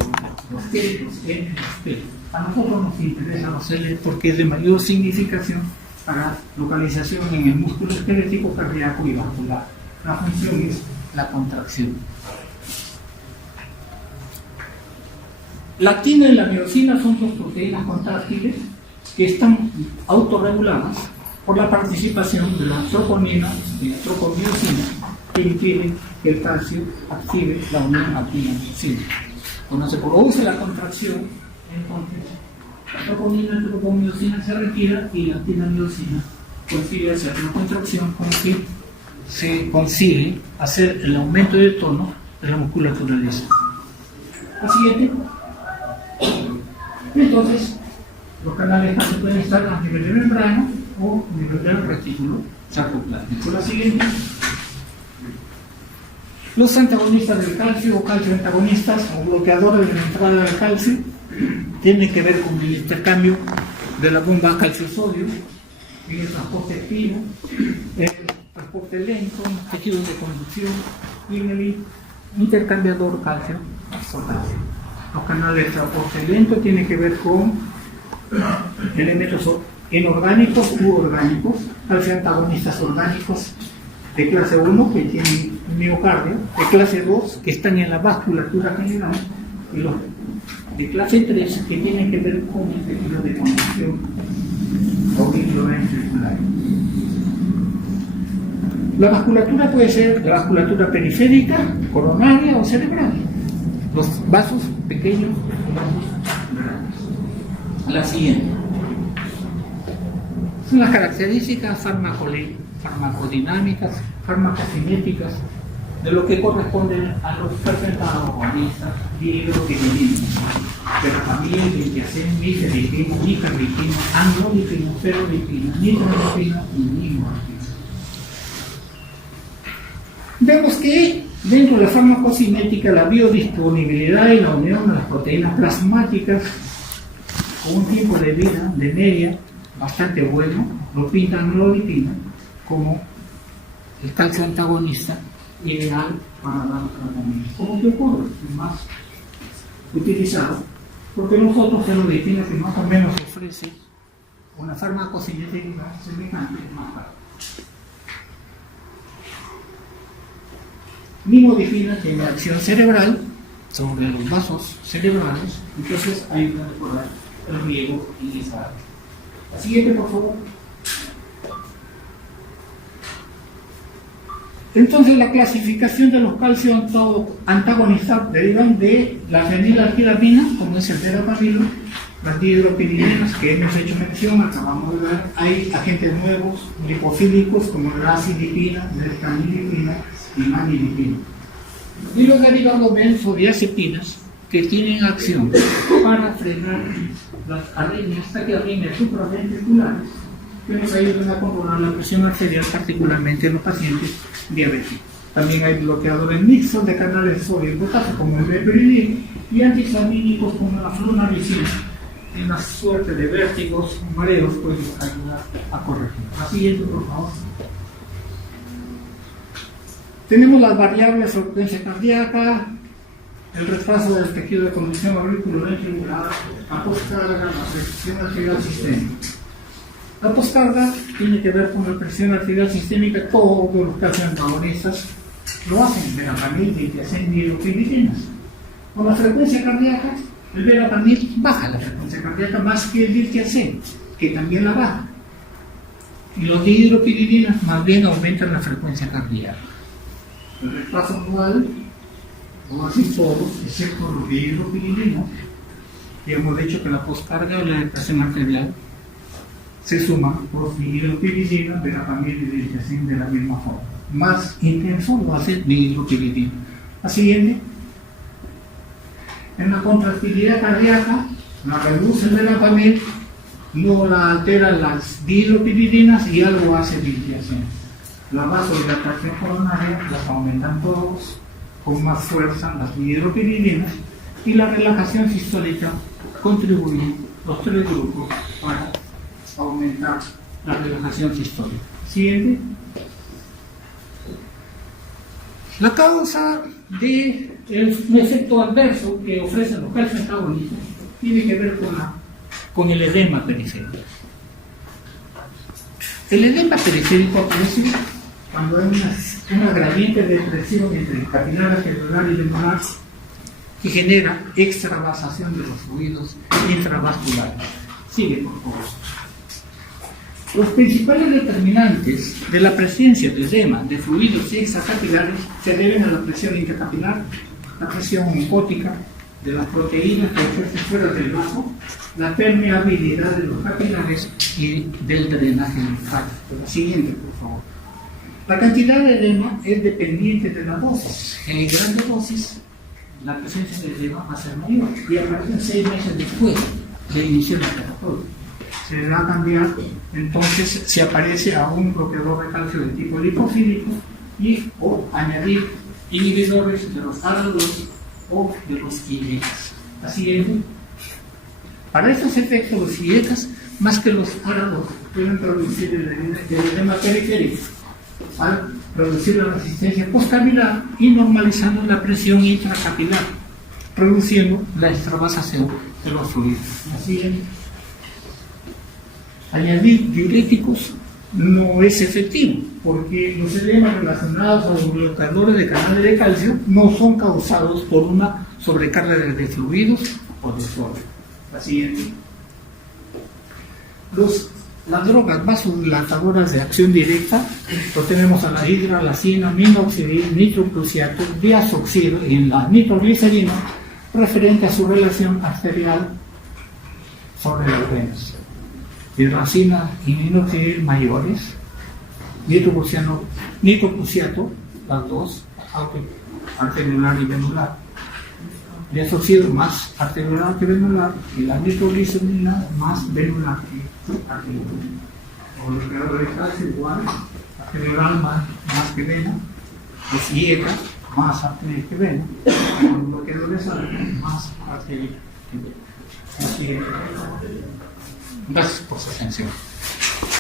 los T, los N, los P. A nosotros nos interesa los L porque es de mayor significación para localización en el músculo esquelético, cardíaco y vascular. La función es la contracción. La actina y la miosina son dos proteínas contráctiles que están autorreguladas por la participación de la troponina y la tropomiosina, que impiden que el calcio active la unión actina-miosina. Cuando se produce la contracción, entonces la troponina y la tropomiosina se retira y la actina-miosina consigue hacer una contracción con que se consigue hacer el aumento de tono de la musculatura lisa. La siguiente. Entonces, los canales se pueden estar a nivel de membrana o a nivel del retículo sarcoplástico. La siguiente. Los antagonistas del calcio o calcio antagonistas o bloqueadores de la entrada del calcio tienen que ver con el intercambio de la bomba calcio-sodio en el transporte activo, el transporte lento, en los tejidos de conducción y en el intercambiador calcio-potasio. Los canales de transporte lento tienen que ver con elementos inorgánicos u orgánicos, calcio antagonistas orgánicos de clase 1 que tienen miocardio, de clase 2 que están en la vasculatura general y los de clase 3 que tienen que ver con el tejido de conducción o ventricular. La vasculatura puede ser la vasculatura periférica, coronaria o cerebral. Los vasos pequeños o vasos grandes. La siguiente. Son las características farmacodinámicas, farmacocinéticas de lo que corresponde a los fermentagonistas dihidropiridina, verapamil, vintiacén, miseripina, nicaripina, amlodipina, ferrodipina, nitrodipina y nimodipina. Vemos que dentro de la farmacocinética la biodisponibilidad y la unión de las proteínas plasmáticas con un tiempo de vida de media bastante bueno lo pintan amlodipina como el calcio antagonista ideal para dar tratamiento. ¿Cómo que ocurre? Es más utilizado porque nosotros ferrodipina que más o menos ofrece una farmacocinética semejante es más barata. Nimodipina tiene acción cerebral sobre los vasos cerebrales, entonces ayuda a mejorar el riego en esa área. La siguiente, por favor. Entonces, la clasificación de los calcios antagonistas derivan de la fenilalquilamina, como es el verapamilo, las dihidropiridinas que hemos hecho mención, acabamos de ver. Hay agentes nuevos, lipofílicos, como la acidipina, la escamidipina y manidipina. Y los derivados benzodiazepinas que tienen acción para frenar las arritmias, taquiarritmias supraventriculares que nos ayudan a controlar la presión arterial, particularmente en los pacientes diabéticos. También hay bloqueadores mixtos de canales de sodio y potasio como el meperidina y antihistamínicos como la flunaricina. En una suerte de vértigos o mareos pueden ayudar a corregir. La siguiente, por favor. Tenemos las variables de frecuencia cardíaca, el retraso del tejido de conducción auriculoventricular, la postcarga, la presión arterial sistémica. La postcarga tiene que ver con la presión arterial sistémica. Todos los calcio antagonistas lo hacen, verapamil, vintiacén, dihidropiridinas. Con la frecuencia cardíaca, el verapamil baja la frecuencia cardíaca más que el vintiacén, que también la baja. Y los dihidropiridinas más bien aumentan la frecuencia cardíaca. El retraso anual lo hacen todos, excepto los dihidropiridinas, y hemos dicho que la postcarga o la presión arterial se suman por dihidropiridina, verapamil y vintiacén de la misma forma. Más intenso lo hace dihidropiridina. La siguiente. En la contractilidad cardíaca, la reduce el verapamil, luego la alteran las dihidropiridinas y algo hace vintiacén. La vasodilatación coronaria las aumentan todos, con más fuerza las dihidropiridinas, y la relajación sistólica contribuye los tres grupos para aumentar la relajación sistólica. Siguiente. La causa de un efecto adverso que ofrecen los calcio antagonistas tiene que ver con el edema periférico. El edema periférico aparece cuando hay una gradiente de presión entre el capilar arteriolar y venular que genera extravasación de los fluidos intravasculares. Sigue, por favor. Los principales determinantes de la presencia de edema de fluidos extracapilares se deben a la presión intracapilar, la presión oncótica de las proteínas que ejercen fuera del vaso, la permeabilidad de los capilares y del drenaje linfático. La siguiente, por favor. La cantidad de edema es dependiente de la dosis. En grandes dosis, la presencia de edema va a ser mayor y aparece 6 meses después de iniciar la terapia. Se le va a cambiar, entonces se aparece a un bloqueador de calcio de tipo lipofílico o añadir inhibidores de los ARA2 o de los IECAS. Así es. Para estos efectos, los IECAS, más que los ARA2, pueden producir el edema periférico al reducir la resistencia postcapilar y normalizando la presión intracapilar, produciendo la extravasación de los fluidos. Así es. Añadir diuréticos no es efectivo, porque los edemas relacionados a los bloqueadores de canales de calcio no son causados por una sobrecarga de fluidos o de sodio. La siguiente. Las drogas vasodilatadoras de acción directa, pues tenemos a la hidralacina, minoxidil, nitrocruciato, diazoxid y la nitroglicerina, referente a su relación arterial sobre las venas. Hidralacina y minoxidil mayores, nitrocruciato, las dos, arteriolar y venular. Diazoxid más arteriolar que venular y la nitroglicerina más venular que arteriolar. O los bloqueadores de calcio igual, arteriolar más que vena, los IECAS más arterial que vena, los bloqueadores de calcio más arterial que vena. Así es. Gracias por su atención.